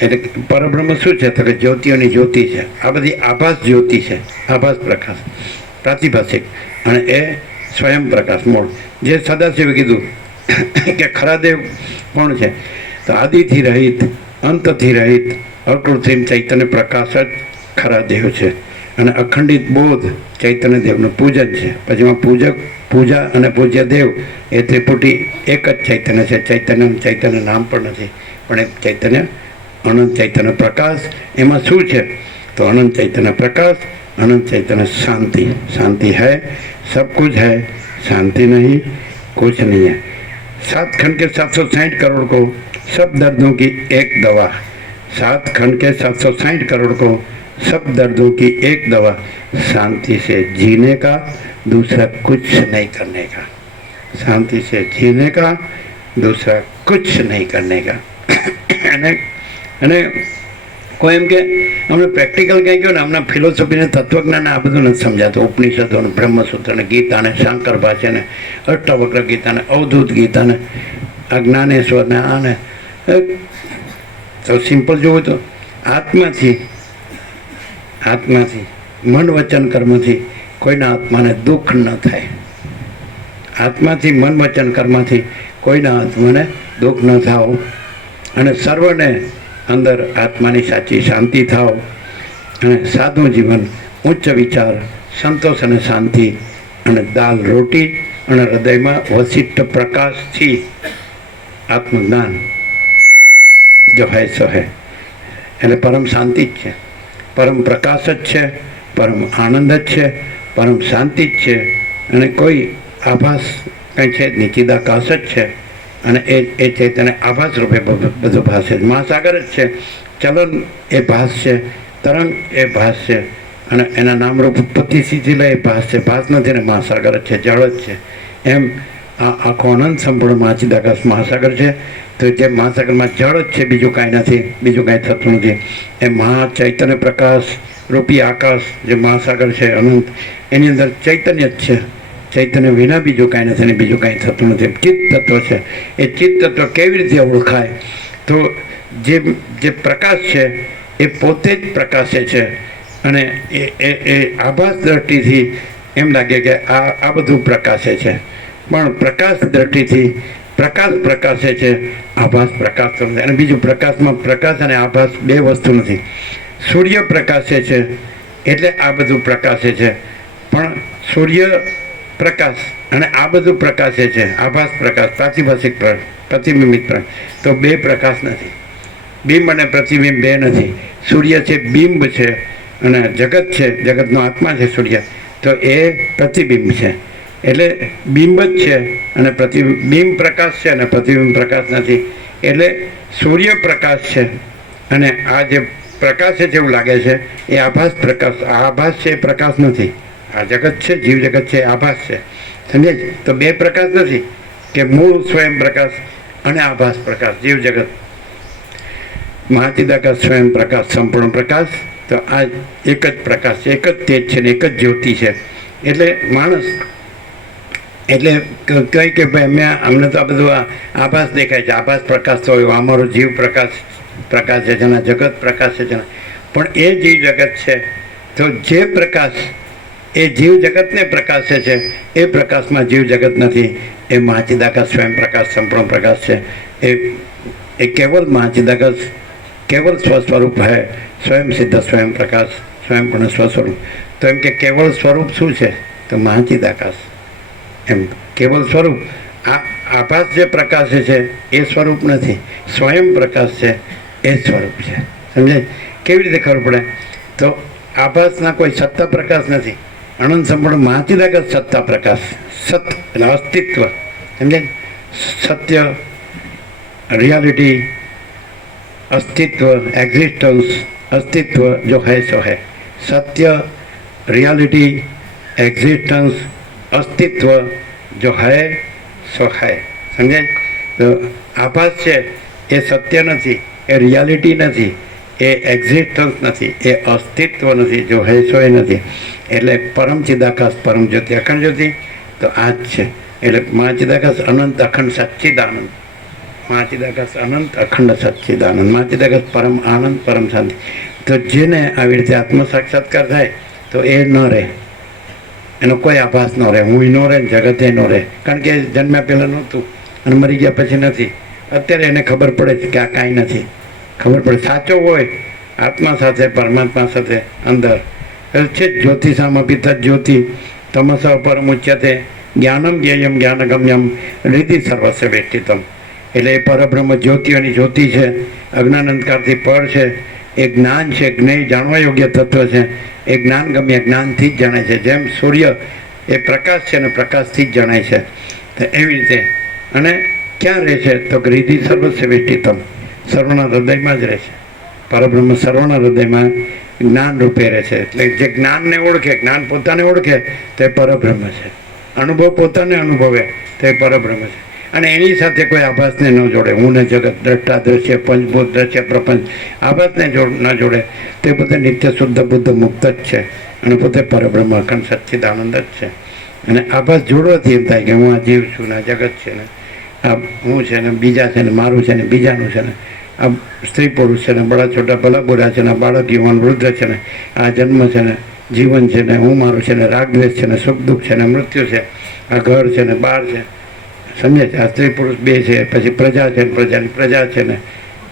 એટલે પરબ્રહ્મ શું છે તો કે જ્યોતિઓની જ્યોતિ છે। આ બધી આભાસ જ્યોતિ છે, આભાસ પ્રકાશ પ્રાતિભાષિક, અને એ સ્વયં પ્રકાશ મૂળ। જે સદાશિવે કીધું કે ખરા દેવ કોણ છે તો આદિથી રહિત અંતથી રહિત અકૃત્રિમ ચૈતન્ય પ્રકાશ જ ખરા દેવ છે। અને અખંડિત બોધ ચૈતન્ય દેવનું પૂજન છે। પછીમાં પૂજક પૂજા અને પૂજ્ય દેવ એ ત્રિપુટી એક જ ચૈતન્ય છે। ચૈતન્ય નામ પણ નથી, પણ એક ચૈતન્ય અનંત ચૈતન્ય પ્રકાશ। એમાં શું છે તો અનંત ચૈતન્ય પ્રકાશ, अनंत चैतन्य शांति। शांति है, सब कुछ है, शांति नहीं कुछ नहीं है। 7 खंड के 760 करोड़ को सब दर्दों की एक दवा। 7 खंड के 760 करोड़ को सब दर्दों की एक दवा। शांति से जीने का, दूसरा कुछ नहीं करने का। शांति से जीने का, दूसरा कुछ नहीं करने का। અને કોઈ એમ કે અમને પ્રેક્ટિકલ કંઈ કહ્યું ને, અમને ફિલોસોફીને તત્વજ્ઞાન આ બધું નથી સમજાતું। ઉપનિષદોને, બ્રહ્મસૂત્રને, ગીતાને, શંકર ભાષ્યને, અષ્ટાવક્ર ગીતાને, અવધૂત ગીતાને, આ જ્ઞાનેશ્વરને, આને તો સિમ્પલ જોવું તો આત્માથી મન વચન કર્મથી કોઈના આત્માને દુઃખ ન થાય. આત્માથી મન વચન કર્મથી કોઈના આત્માને દુઃખ ન થાવ અને સર્વને અંદર આત્માની સાચી શાંતિ થાવ અને સાદું જીવન, ઉચ્ચ વિચાર, સંતોષ અને શાંતિ અને દાલ રોટી અને હૃદયમાં વસિષ્ઠ પ્રકાશથી આત્મજ્ઞાન જો હૈ સો હૈ. એટલે પરમ શાંતિ જ છે, પરમ પ્રકાશ જ છે, પરમ આનંદ જ છે, પરમ શાંતિ જ છે અને કોઈ આભાસ કંઈ છે જ નહીં, ચિદાકાશ જ છે અને એ ચૈતન્ય આભાસ રૂપે બધું ભાસ છે. મહાસાગર જ છે, ચલન એ ભાસ છે, તરંગ એ ભાસ છે અને એના નામરૂપ ઉત્પત્તિ સ્થિતિ લઈ ભાસ છે. ભાસ નથી ને મહાસાગર જ છે, જળ જ છે. એમ આ આખો અનંત સંપૂર્ણ મહાચિદાકાશ મહાસાગર છે. તો જે મહાસાગરમાં જળ જ છે, બીજું કાંઈ નથી, બીજું કાંઈ થતું નથી. એ મહા ચૈતન્ય પ્રકાશ રૂપી આકાશ જે મહાસાગર છે અનંત, એની અંદર ચૈતન્ય જ છે. ચૈતન્ય વિના બીજું કાંઈ નથી ને બીજું કાંઈ થતું નથી. ચિત્ત તત્વ છે. એ ચિત્ત તત્વ કેવી રીતે ઓળખાય? તો જે પ્રકાશ છે એ પોતે જ પ્રકાશે છે અને એ આભાસ દ્રષ્ટિથી એમ લાગે કે આ બધું પ્રકાશે છે, પણ પ્રકાશ દ્રષ્ટિથી પ્રકાશ પ્રકાશે છે, આભાસ પ્રકાશ નથી. અને બીજું પ્રકાશમાં પ્રકાશ અને આભાસ બે વસ્તુ નથી. સૂર્ય પ્રકાશે છે એટલે આ બધું પ્રકાશે છે, પણ સૂર્ય પ્રકાશ અને આ બધું પ્રકાશે છે, આભાસ પ્રકાશ, પ્રાતિભાષિક પ્રતિબિંબિત પ્રકાશ, તો બે પ્રકાશ નથી. બિંબ અને પ્રતિબિંબ બે નથી. સૂર્ય છે, બિંબ છે અને જગત છે, જગતનો આત્મા છે સૂર્ય, તો એ પ્રતિબિંબ છે. એટલે બિંબ જ છે અને બિંબ પ્રકાશ છે અને પ્રતિબિંબ પ્રકાશ નથી. એટલે સૂર્ય પ્રકાશ છે અને આ જે પ્રકાશ છે એવું લાગે છે એ આભાસ પ્રકાશ. આભાસ છે એ પ્રકાશ નથી. આ જગત છે, જીવ જગત છે, આભાસ છે. સમજાય છે? તો બે પ્રકાશ નથી કે મૂળ સ્વયં પ્રકાશ અને આભાસ પ્રકાશ. જીવ જગત મહાચિદાકાશ સ્વયં પ્રકાશ, સંપૂર્ણ પ્રકાશ, તો આ એક જ પ્રકાશ છે, એક જ તેજ છે ને એક જ જ્યોતિ છે. એટલે માણસ એટલે કહે કે ભાઈ અમને તો આ બધું આભાસ દેખાય છે, આભાસ પ્રકાશ તો અમારો જીવ પ્રકાશ છે જેના જગત પ્રકાશ છે જેના, પણ એ જીવ જગત છે તો જે પ્રકાશ એ જીવ જગતને પ્રકાશે છે એ પ્રકાશમાં જીવ જગત નથી. એ મહાચિદાકાશ સ્વયં પ્રકાશ, સંપૂર્ણ પ્રકાશ છે. એ કેવલ મહાચિદાકાશ કેવલ સ્વસ્વરૂપ હૈ, સ્વયં સિદ્ધ સ્વયં પ્રકાશ, સ્વયંપૂર્ણ સ્વસ્વરૂપ. તો એમ કે કેવલ સ્વરૂપ શું છે? તો મહાચિદાકાશ. એમ કેવલ સ્વરૂપ આભાસ જે પ્રકાશે છે એ સ્વરૂપ નથી, સ્વયં પ્રકાશ છે એ સ્વરૂપ છે. સમજાય? કેવી રીતે ખબર પડે? તો આભાસના કોઈ સત્તા પ્રકાશ નથી. અનંત સંપૂર્ણ મહાચિદાકાશ સત્તા પ્રકાશ, સત એટલે અસ્તિત્વ. સમજાય? સત્ય, રિયાલિટી, अस्तित्व, एग्जिस्टेंस, अस्तित्व जो है सो है. सत्य, रियलिटी, एग्जिस्टेंस, अस्तित्व जो है सो है. समझे? तो आभास છે એ સત્ય નથી, એ રિયાલિટી નથી, એ એક્ઝિસ્ટન્સ નથી, એ અસ્તિત્વ નથી, જો હે સો એ નથી. એટલે પરમ ચિદાકાશ, પરમ જ્યોતિ, અખંડ જ્યોતિ તો આ જ છે. એટલે મહાચિદાકાશ અનંત અખંડ સચ્ચિદાનંદ, મહાચિદાકાશ અનંત અખંડ સચ્ચિદાનંદ, મહાચિદાકાશ પરમ આનંદ, પરમ શાંતિ. તો જેને આવી રીતે આત્મ સાક્ષાત્કાર થાય તો એ ન રહે, એનો કોઈ આભાસ ન રહે, હું ન રહે, જગતે ન રહે. કારણ કે જન્મ્યા પહેલાં નહોતું અને મરી ગયા પછી નથી. અત્યારે એને ખબર પડે છે કે આ કાંઈ નથી. ખબર પડે સાચો હોય આત્મા સાથે, પરમાત્મા સાથે અંદર છે. જ્યોતિષામપી તદ જ્યોતિ તમસઃ પરમુચ્યતે જ્ઞાનમ જ્ઞેયમ જ્ઞાનગમ્યમ હૃદિ સર્વસ્ય વેષ્ટિતમ. એટલે એ પરબ્રહ્મ જ્યોતિઓની જ્યોતિ છે, અજ્ઞાન અંધકારથી પર છે, એ જ્ઞાન છે, જ્ઞેય જાણવા યોગ્ય તત્વ છે, એ જ્ઞાન ગમ્ય, જ્ઞાનથી જ જણાય છે. જેમ સૂર્ય એ પ્રકાશ છે અને પ્રકાશથી જ જણાય છે. તો એવી રીતે અને ક્યાં રહે છે? તો હૃદિ સર્વસ્ય વેષ્ટિતમ, સર્વના હૃદયમાં જ રહે છે. પરબ્રહ્મ સર્વના હૃદયમાં જ્ઞાન રૂપે રહે છે. એટલે જે જ્ઞાનને ઓળખે, જ્ઞાન પોતાને ઓળખે તો એ પરબ્રહ્મ છે. અનુભવ પોતાને અનુભવે તો એ પરબ્રહ્મ છે. અને એની સાથે કોઈ આભાસને ન જોડે, હું ને જગત, દ્રષ્ટા દ્રશ્ય, પંચભૂત દ્રશ્ય, પ્રપંચ, આભાસને ન જોડે તે પોતે નિત્ય શુદ્ધ બુદ્ધ મુક્ત જ છે અને પોતે પરબ્રહ્મ અખંડ સચ્ચિદાનંદ જ છે. અને આભાસ જોડવાથી એમ થાય કે હું આ જીવ છું ને આ જગત છે ને આ હું છે ને બીજા છે ને મારું છે ને બીજાનું છે ને આ સ્ત્રી પુરુષ છે ને બડા છોટા ભલા બુરા છે ને બાળક યુવાન વૃદ્ધ છે ને આ જન્મ છે ને જીવન છે ને હું મારું છે ને રાગદ્વેષ છે ને સુખ દુઃખ છે ને મૃત્યુ છે, આ ઘર છે ને બહાર છે, સમજે છે, આ સ્ત્રી પુરુષ બે છે, પછી પ્રજા છે ને પ્રજાની પ્રજા છે ને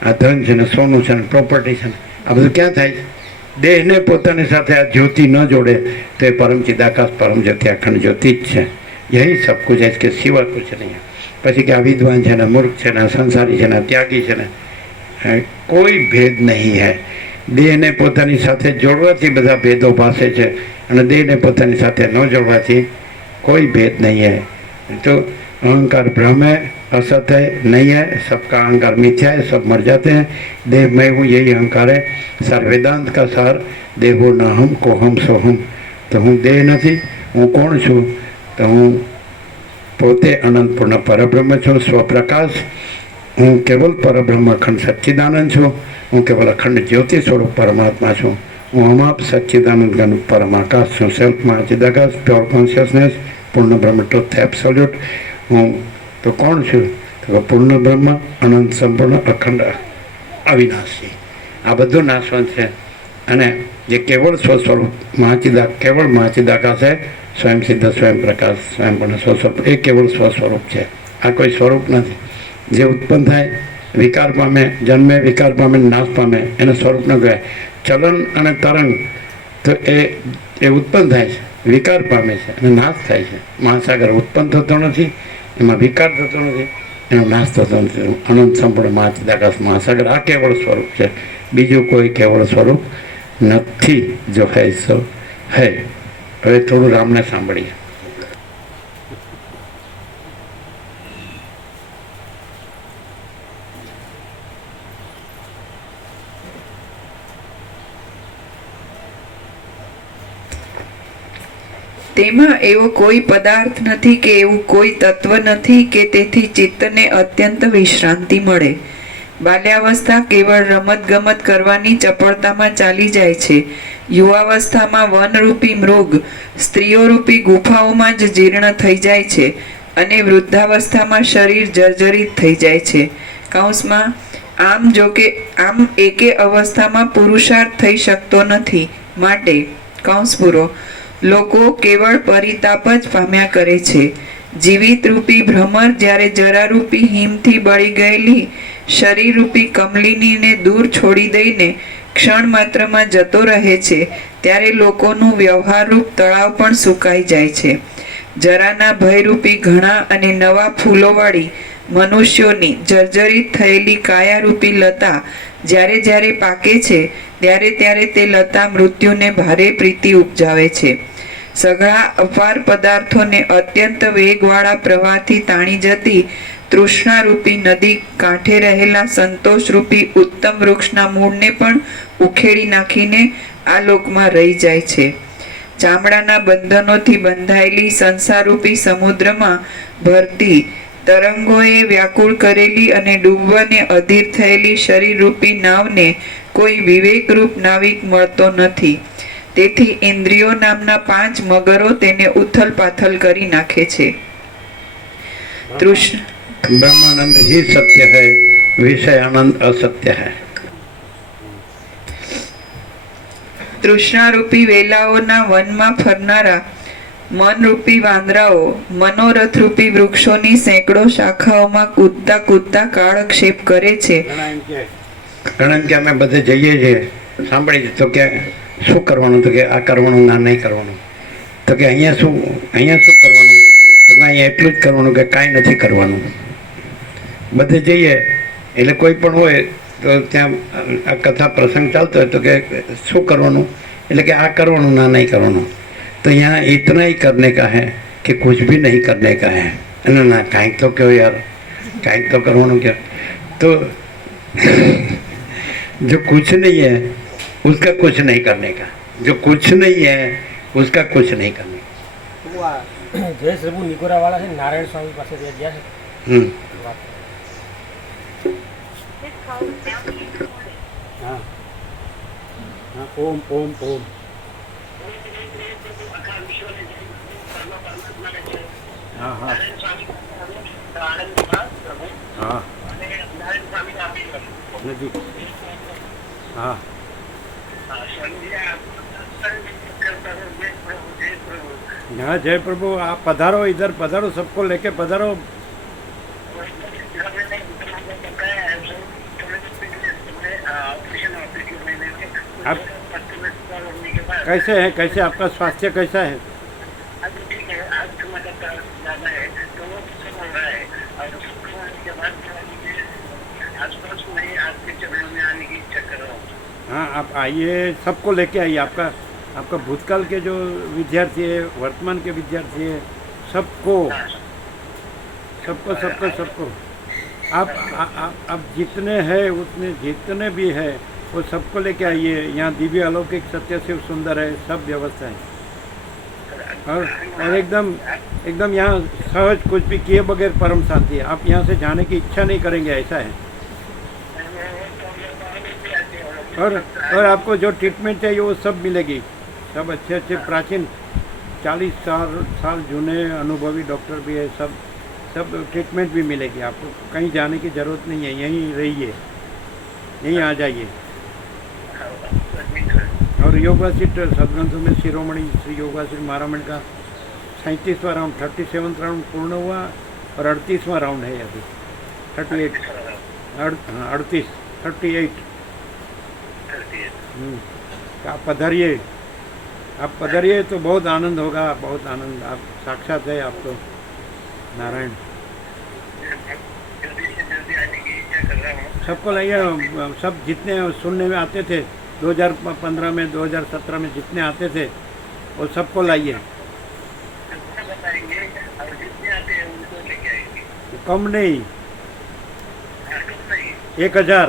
આ ધન છે ને સોનું છે ને પ્રોપર્ટી છે ને આ બધું ક્યાં થાય છે? દેહને પોતાની સાથે આ જ્યોતિ ન જોડે તો એ પરમ ચિદાકાશ પરમ જ્યોતિ અખંડ જ્યોતિ જ છે. યહી સબ કુછ है, इसके सिवा कुछ नहीं है. પછી કે આ વિદ્વાન છે ને મૂર્ખ છે ને આ સંસારી છે ને આ ત્યાગી છે ને કોઈ ભેદ નહીં હે. દેહને પોતાની સાથે જોડવાથી બધા ભેદો ભાસે છે અને દેહને પોતાની સાથે ન જોડવાથી કોઈ ભેદ નહીં है. तो अहंकार भ्रम है, असत है, नहीं है, सबका अहंकार मिथ्या है, सब मर जाते हैं. देह मैं हूँ यही अहंकार है. सार वेदांत का सार देहो न हम को हम सो हम. तो હું દેહ નથી, હું કોણ છું? તો હું પોતે અનંત પૂર્ણ પરબ્રહ્મ છું, સ્વપ્રકાશ. હું કેવલ પરબ્રહ્મ અખંડ સચ્ચિદાનંદ છું. હું કેવલ અખંડ જ્યોતિ સ્વરૂપ પરમાત્મા છું. હું અમાપ સચ્ચિદાનંદ ઘન પરમાકાશ છું. સેલ્ફમાં ચિદાકાશ, પ્યોર કોન્શિયસનેસ, પૂર્ણ બ્રહ્મ, ટ્રુથ, એબ્સોલ્યુટ. હું તો કોણ છું? તો પૂર્ણ બ્રહ્મ, અનંત, સંપૂર્ણ, અખંડ, અવિનાશી. આ બધું નાશવંત છે. અને જે કેવળ સ્વસ્વરૂપ મહાચિદા, કેવળ મહાચિદાકાશ છે, સ્વયં સિદ્ધ, સ્વયં પ્રકાશ, સ્વયં પૂર્ણ સ્વસ્વરૂપ, એ કેવળ સ્વસ્વરૂપ છે. આ કોઈ સ્વરૂપ નથી. જે ઉત્પન્ન થાય, વિકાર પામે, જન્મે, વિકાર પામે, નાશ પામે, એને સ્વરૂપ ન કહેવાય. ચલન અને તરંગ તો એ ઉત્પન્ન થાય છે, વિકાર પામે છે અને નાશ થાય છે. મહાસાગર ઉત્પન્ન થતો નથી, એમાં વિકાર થતો નથી, એનો નાશ થતો નથી. અનંત સંપૂર્ણ મહાચિદાકાશ મહાસાગર આ કેવળ સ્વરૂપ છે. બીજું કોઈ કેવળ સ્વરૂપ નથી. જો હૈ સો હૈ. હવે થોડું રામને સાંભળીએ. તેમાં એવો કોઈ પદાર્થ નથી કે એવું કોઈ તત્વ નથી કે તેથી ચિત્તને અત્યંત વિશ્રાંતિ મળે. બાલ્યાવસ્થા કેવળ રમતગમત કરવાની ચપળતામાં ચાલી જાય છે. યુવાવસ્થામાં વનરૂપી મૃગ સ્ત્રીઓરૂપી ગુફાઓમાં જ જીર્ણ થઈ જાય છે અને વૃદ્ધાવસ્થામાં શરીર જર્જરિત થઈ જાય છે. કૌંસમાં આમ એકે અવસ્થામાં પુરુષાર્થ થઈ શકતો નથી. માટે કૌંસ પૂરો લોકો કેવળ પરિતાપ જ પામ્યા કરે છે. જીવિત રૂપી ભ્રમર જ્યારે જરારૂપી હિમથી બળી ગયેલી શરીરરૂપી કમલિનીને દૂર છોડી દઈને ક્ષણ માત્રમાં જતો રહે છે ત્યારે લોકોનું વ્યવહારરૂપ તળાવ પણ સુકાઈ જાય છે. જરાના ભયરૂપી ઘણા અને નવા ફૂલોવાળી મનુષ્યોની જર્જરિત થયેલી કાયારૂપી લતા જ્યારે જ્યારે પાકે છે ત્યારે ત્યારે તે લતા મૃત્યુને ભારે પ્રીતિ ઉપજાવે છે. સઘળા અપાર પદાર્થોને અત્યંત વેગવાળા પ્રવાહથી તાણી જતી તૃષ્ણારૂપી નદી કાંઠે રહેલા સંતોષરૂપી ઉત્તમ વૃક્ષના મૂળને પણ ઉખેડી નાખીને આ લોકમાં રહી જાય છે. ચામડાના બંધનોથી બંધાયેલી સંસારરૂપી સમુદ્રમાં ભરતી તરંગોએ વ્યાકુળ કરેલી અને ડૂબવાને અધીર થયેલી શરીરરૂપી નાવને કોઈ વિવેકરૂપ નાવિક મળતો નથી. તેથી ઇન્દ્રિયો નામના 5 મગરો તેને ઉથલ પાથલ કરી નાખે છે. ब्रह्मानंद ही सत्य है, विषय आनंद असत्य है. તૃષ્ણારૂપી વેલાઓના વનમાં ફરનારા મનરૂપી વાંદરાઓ મનોરથરૂપી વૃક્ષોની સેંકડો શાખાઓમાં કૂદતા કૂદતા કાળક્ષેપ કરે છે. કારણ કે અમે બધે જઈએ છીએ, સાંભળી તો કે શું કરવાનું, તો કે આ કરવાનું, ના નહીં કરવાનું. તો કે અહીંયા શું કરવાનું, તો કે અહીંયા એટલું જ કરવાનું કે કાંઈ નથી કરવાનું. બધે જઈએ એટલે કોઈ પણ હોય તો ત્યાં આ કથા પ્રસંગ ચાલતો હોય તો કે શું કરવાનું, એટલે કે આ કરવાનું, ના નહીં કરવાનું. તો यहाँ इतना ही करने का है कि कुछ भी नहीं करने का है. ना कांઈક તો કહો યાર, કાંઈક તો કરવાનું क्या. तो जो कुछ नहीं है उसका कुछ नहीं करने का, जो कुछ नहीं है उसका कुछ नहीं करने का. જય શ્રી નિકોરા વાળા છે નારાયણ સ્વામી પાસે ગયા છે. હા ઓમ ઓમ ઓમ. હા હા હા નજીક. હા हाँ जय प्रभु, आप पधारो, इधर पधारो, सबको लेके पधारो। आप कैसे हैं, कैसे आपका स्वास्थ्य कैसा है? ठीक है। आज तो मतलब ज्यादा है तो वो सब हो रहा है और उसको होने के बाद आसपास में आपके चरणों में आने की इच्छा कर रहा हूँ। हाँ आप आइए, सबको लेके आइए। आपका आपका भूतकाल के जो विद्यार्थी है, वर्तमान के विद्यार्थी है, सबको सबको सबको सबको आप जितने हैं उतने जितने भी है वो सबको लेके आइए। यहाँ दिव्य अलौकिक सत्य शिव सुंदर है, सब व्यवस्था है। और एकदम एकदम यहाँ सहज, कुछ भी किए बगैर परम शांति है। आप यहाँ से जाने की इच्छा नहीं करेंगे, ऐसा है। और आपको जो ट्रीटमेंट चाहिए वो सब मिलेगी। सब अच्छे अच्छे प्राचीन 40 साल जूने अनुभवी डॉक्टर भी है। सब ट्रीटमेंट भी मिलेगी। आपको कहीं जाने की ज़रूरत नहीं है, यहीं रहिए, यहीं आ जाइए। और योगासिट सदग्रंथों में शिरोमणि श्री योगासिट महारामण का 37वां राउंड, 37वां राउंड पूर्ण हुआ और 38वां राउंड है अभी। 38 आप पधारिए, आप पधारिए तो बहुत आनंद होगा, बहुत आनंद। आप साक्षात है, आप तो नारायण। जल्दी से जल्दी आने की इच्छा कर रहा हूँ। सबको लाइए, सब जितने सुनने में आते थे 2015 में, 2017 में जितने आते थे वो सबको लाइए। सबको बताएंगे और जितने आते हैं उनको लेके आएंगे। कम नहीं, कम नहीं। 1000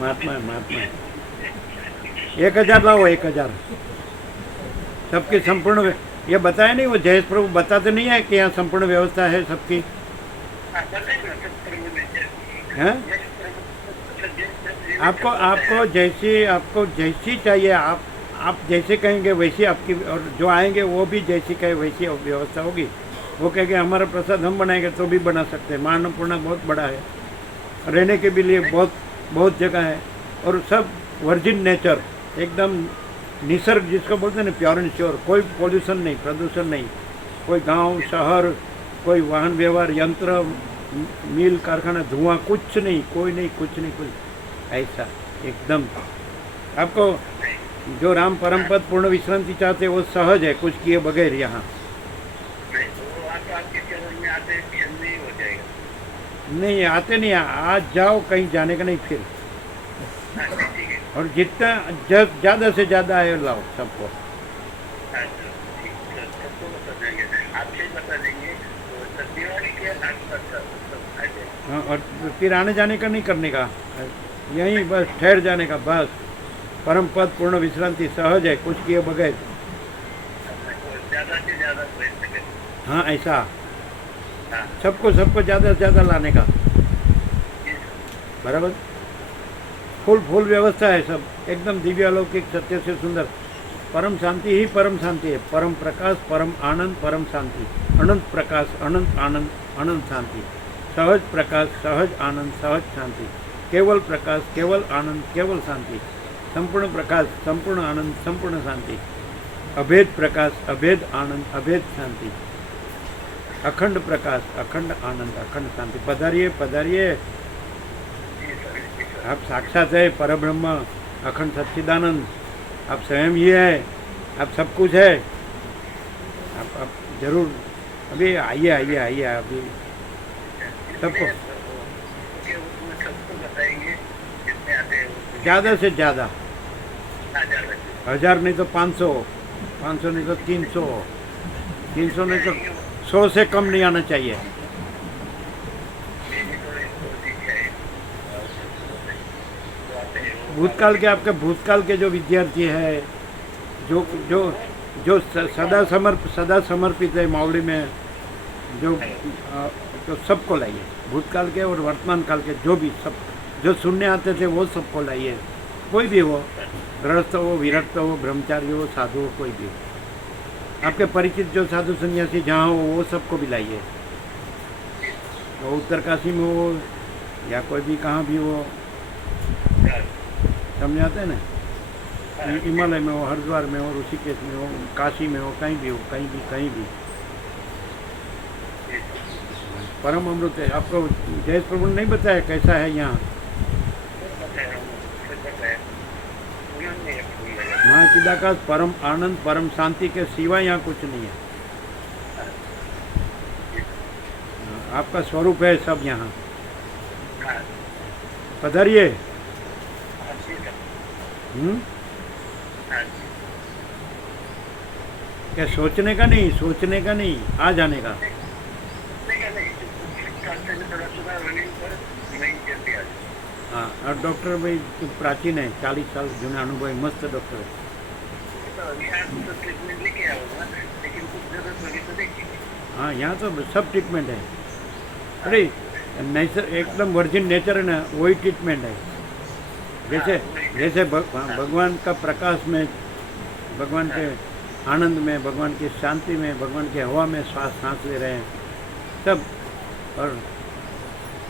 महात्मा 1000 लाओ, 1000 सबकी संपूर्ण। ये बताया नहीं, वो जयेश प्रभु बताते नहीं है कि यहाँ संपूर्ण व्यवस्था है सबकी, हैं? आपको जैसी चाहिए, आप जैसे कहेंगे वैसी आपकी, और जो आएंगे वो भी जैसी कहे वैसी व्यवस्था होगी। वो कहेंगे हमारा प्रसाद हम बनाएंगे तो भी बना सकते हैं। अन्नपूर्णा बहुत बड़ा है, रहने के भी लिए बहुत जगह है। और सब वर्जिन नेचर, एकदम निसर्ग जिसको बोलते हैं ना, प्योर एंड श्योर। कोई पोल्यूशन नहीं, प्रदूषण नहीं, कोई गांव शहर, कोई वाहन व्यवहार, यंत्र, मिल कारखाना, धुआं, कुछ नहीं, कोई नहीं, कुछ नहीं, कुछ ऐसा एकदम। आपको जो राम परम पद पूर्ण विश्रांति चाहते वो सहज है, कुछ किए बगैर। यहाँ नहीं आते नहीं, आज जाओ, कहीं जाने का नहीं फिर। और जितना ज़्यादा से ज़्यादा है लाओ सबको। हाँ, और फिर आने जाने का नहीं करने का, यहीं बस ठहर जाने का, बस। परम पद पूर्ण विश्रांति सहज है, कुछ किए बगैर। हाँ ऐसा सबको ज़्यादा से ज़्यादा लाने का, बराबर। फुल व्यवस्था है, सब एकदम दिव्य अलौकिक सत्य से सुंदर। परम शांति ही परम शांति है। परम प्रकाश, परम आनंद, परम शांति। अनंत प्रकाश, अनंत आनंद, अनंत शांति। सहज प्रकाश, सहज आनंद, सहज शांति। केवल प्रकाश, केवल आनंद, केवल शांति। संपूर्ण प्रकाश, संपूर्ण आनंद, संपूर्ण शांति। अभेद प्रकाश, अभेद आनंद, अभेद शांति। अखंड प्रकाश, अखंड आनंद, अखंड शांति। पधारिए, पधारिए। आप साक्षात है, परब्रह्म, अखंड सच्चिदानंद। आप स्वयं ही है, आप सब कुछ है। आप जरूर अभी आइए अभी सबको ज़्यादा से ज़्यादा। 1000 नहीं तो 500, 500 नहीं तो 300, 300 नहीं तो 100 से कम नहीं आना चाहिए। भूतकाल के, आपके भूतकाल के जो विद्यार्थी है, जो सदा समर्पित है मावली में, तो सबको लाइए। भूतकाल के और वर्तमान काल के जो भी सब जो सुनने आते थे वो सबको लाइए। कोई भी हो, गृहस्थ हो, विरक्त हो, ब्रह्मचारी हो, साधु हो, कोई भी हो। आपके परिचित जो साधु सन्यासी जहाँ हो वो सबको भी लाइए। वो उत्तरकाशी में हो या कोई भी कहाँ भी हो, समझ आते हैं ना। हिमालय में हो, हरिद्वार में हो, ऋषिकेश में हो, काशी में हो, कहीं भी हो, कहीं भी परम अमृत है। आपको जयेश प्रभु ने नहीं बताया कैसा है यहाँ? माँ चिदाकाश परम आनंद परम शांति के सिवा यहाँ कुछ नहीं है। आपका स्वरूप है सब यहाँ। पधारिए। क्या सोचने का नहीं, सोचने का नहीं, आ जाने का। हाँ, और डॉक्टर भाई तो प्राचीन है, 40 साल जूना अनुभव, मस्त डॉक्टर है। हाँ, यहाँ तो सब ट्रीटमेंट है। अरे नेचर एकदम वर्जिन नेचर है ना, वही ट्रीटमेंट है। जैसे जैसे भगवान का प्रकाश में, भगवान के आनंद में, भगवान की शांति में, भगवान की हवा में सांस ले रहे हैं सब। और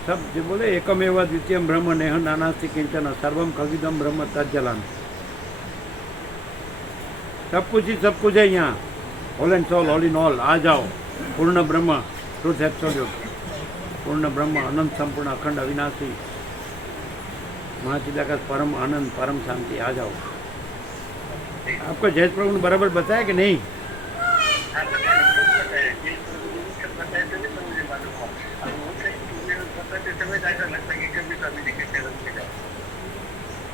सब जो बोले एकमेव द्वितीयम ब्रह्म नेह नानास्ति किंचन सर्वम खगिदम ब्रह्म तज्जलाम। सब कुछ है यहाँ। All and soul, all in all. आ जाओ। पूर्ण ब्रह्म, ट्रूथ एब्सोल्यूट, पूर्ण ब्रह्म, अनंत संपूर्ण अखंड अविनाशी, महाचिदाकाश परम आनंद परम शांति। आ जाओ। आपको जयेश प्रभु ने बराबर बताया कि नहीं?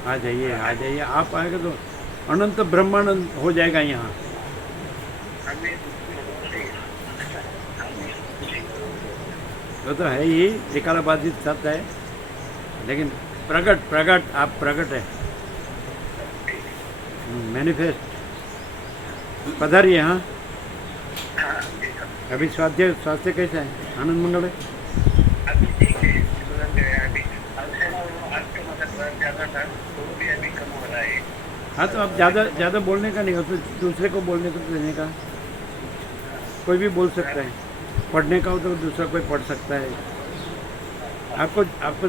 आ जाइए, आ जाइए। आप आएंगे तो अनंत ब्रह्मानंद हो जाएगा यहाँ। तो है ही, विकाराबाधित सत्य है, लेकिन प्रगट आप प्रगट है, मैनिफेस्ट। पधारिए। हाँ, अभी स्वास्थ्य कैसा है? आनंद मंगल है? हाँ, तो आप ज़्यादा बोलने का नहीं हो, तो दूसरे को बोलने को देने का। कोई भी बोल सकता है। पढ़ने का हो तो दूसरा कोई पढ़ सकता है। आपको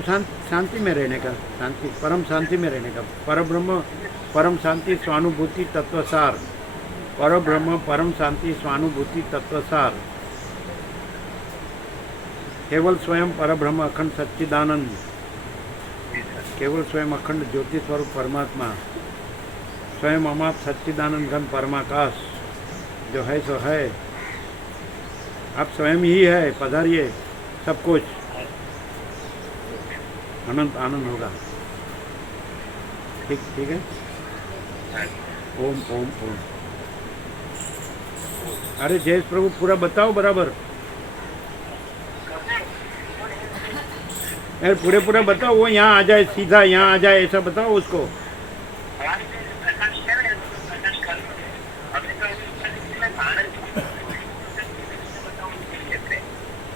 शांति में रहने का, शांति परम शांति में रहने का। परब्रह्म परम शांति स्वानुभूति तत्वसार। परब्रह्म परम शांति स्वानुभूति तत्वसार। केवल स्वयं परब्रह्म अखंड सच्चिदानंद, केवल स्वयं अखंड ज्योति स्वरूप परमात्मा, स्वयं अमाप सच्चिदानंद घन परमाकाश, जो है सो है। आप स्वयं ही है। पधारिए। सब कुछ अनंत आनंद होगा। ठीक है। ओम ओम ओम। अरे जयेश प्रभु पूरा बताओ बराबर। यार पूरा बताओ। वो यहाँ आ जाए, सीधा यहाँ आ जाए, ऐसा बताओ उसको।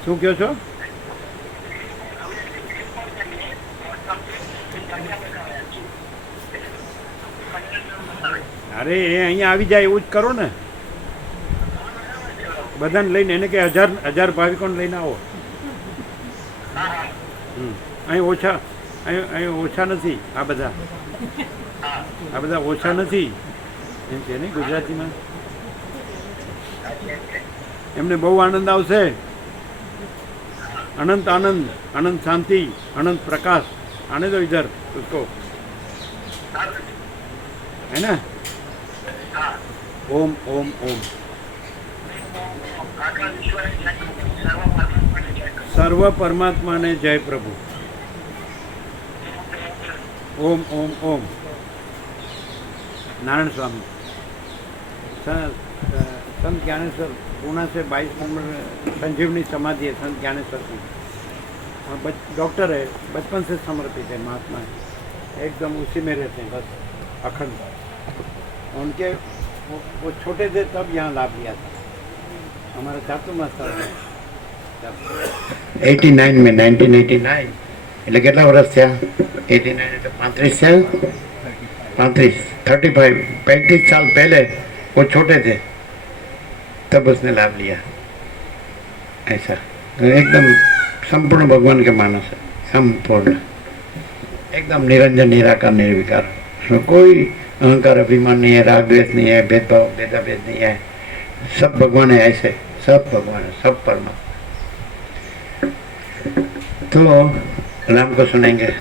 શું કહો છો? અરે એ અહીંયા આવી જાય એવું જ કરો ને, બધાને લઈને. એને કે હજાર ભાવિકોને લઈને આવો. અહીં ઓછા નથી. આ બધા ઓછા નથી એમ છે ને ગુજરાતીમાં. એમને બહુ આનંદ આવશે. अनंत आनंद, अनंत शांति, अनंत प्रकाश। आने दो इधर उसको, है ना? ओम ओम ओम। सर्व परमात्मा ने जय प्रभु। ओम ओम ओम। नारायण स्वामी संत ज्ञानेश्वर पूना से 22 नंबर संजीवनी समाधि है संत ज्ञानेश्वर की। और डॉक्टर है, बचपन से समर्पित है, महात्मा है, एकदम उसी में रहते हैं बस अखंड। उनके वो छोटे थे तब यहाँ लाभ लिया था। हमारा चातु मास्टर है 89 में 1989 એટલે કેટલા વર્ષ થયા? 89 એટલે 35 થયા। 35 साल पहले वो छोटे थे तब उसने लाभ लिया। ऐसा एकदम संपूर्ण भगवान के मानस है, संपूर्ण एकदम निरंजन निराकार निर्विकार। कोई अहंकार अभिमान नहीं है, राग द्वेष नहीं है, भेदभाव भेदाभेद नहीं है, सब भगवान है ऐसे, सब भगवान है, सब परमात्मा। तो राम को सुनेंगे।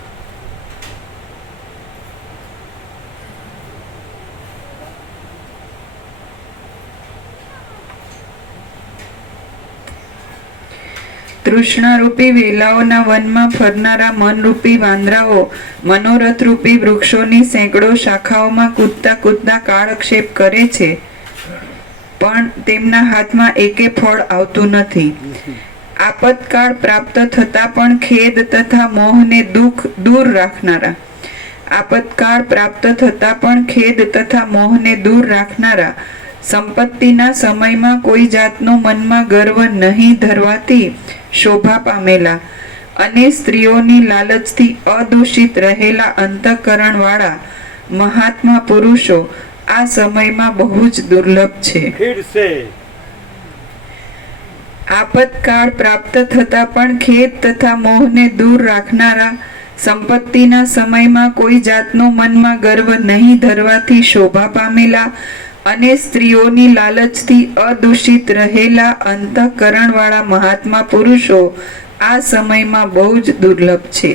તૃષ્ણારૂપી વેલાઓના વનમાં ફરનારા મનરૂપી વાંદરાઓ મનોરથરૂપી વૃક્ષોની સેંકડો શાખાઓમાં કૂદતા કૂદતા કાળક્ષેપ કરે છે, પણ તેમના હાથમાં એકે ફળ આવતું નથી. આપતકાળ પ્રાપ્ત થતા પણ ખેદ તથા મોહને દૂર રાખનારા આપતકાળ પ્રાપ્ત થતા પણ ખેદ તથા મોહને દૂર રાખનારા, સંપત્તિના સમયમાં કોઈ જાતનો મનમાં ગર્વ નહીં ધરવાથી શોભા પામેલા અને સ્ત્રીઓની લાલચથી અદૂષિત રહેલા અંતઃકરણવાળા મહાત્મા પુરુષો આ સમયમાં બહુ જ દુર્લભ છે. આપતકાળ પ્રાપ્ત થતા પણ ખેદ તથા મોહને દૂર રાખનારા, સંપત્તિના સમયમાં કોઈ જાતનો મનમાં ગર્વ નહીં ધરવાથી શોભા પામેલા અને સ્ત્રીઓની લાલચથી અદૂષિત રહેલા અંતઃકરણવાળા મહાત્મા પુરુષો આ સમયમાં બહુ જ દુર્લભ છે.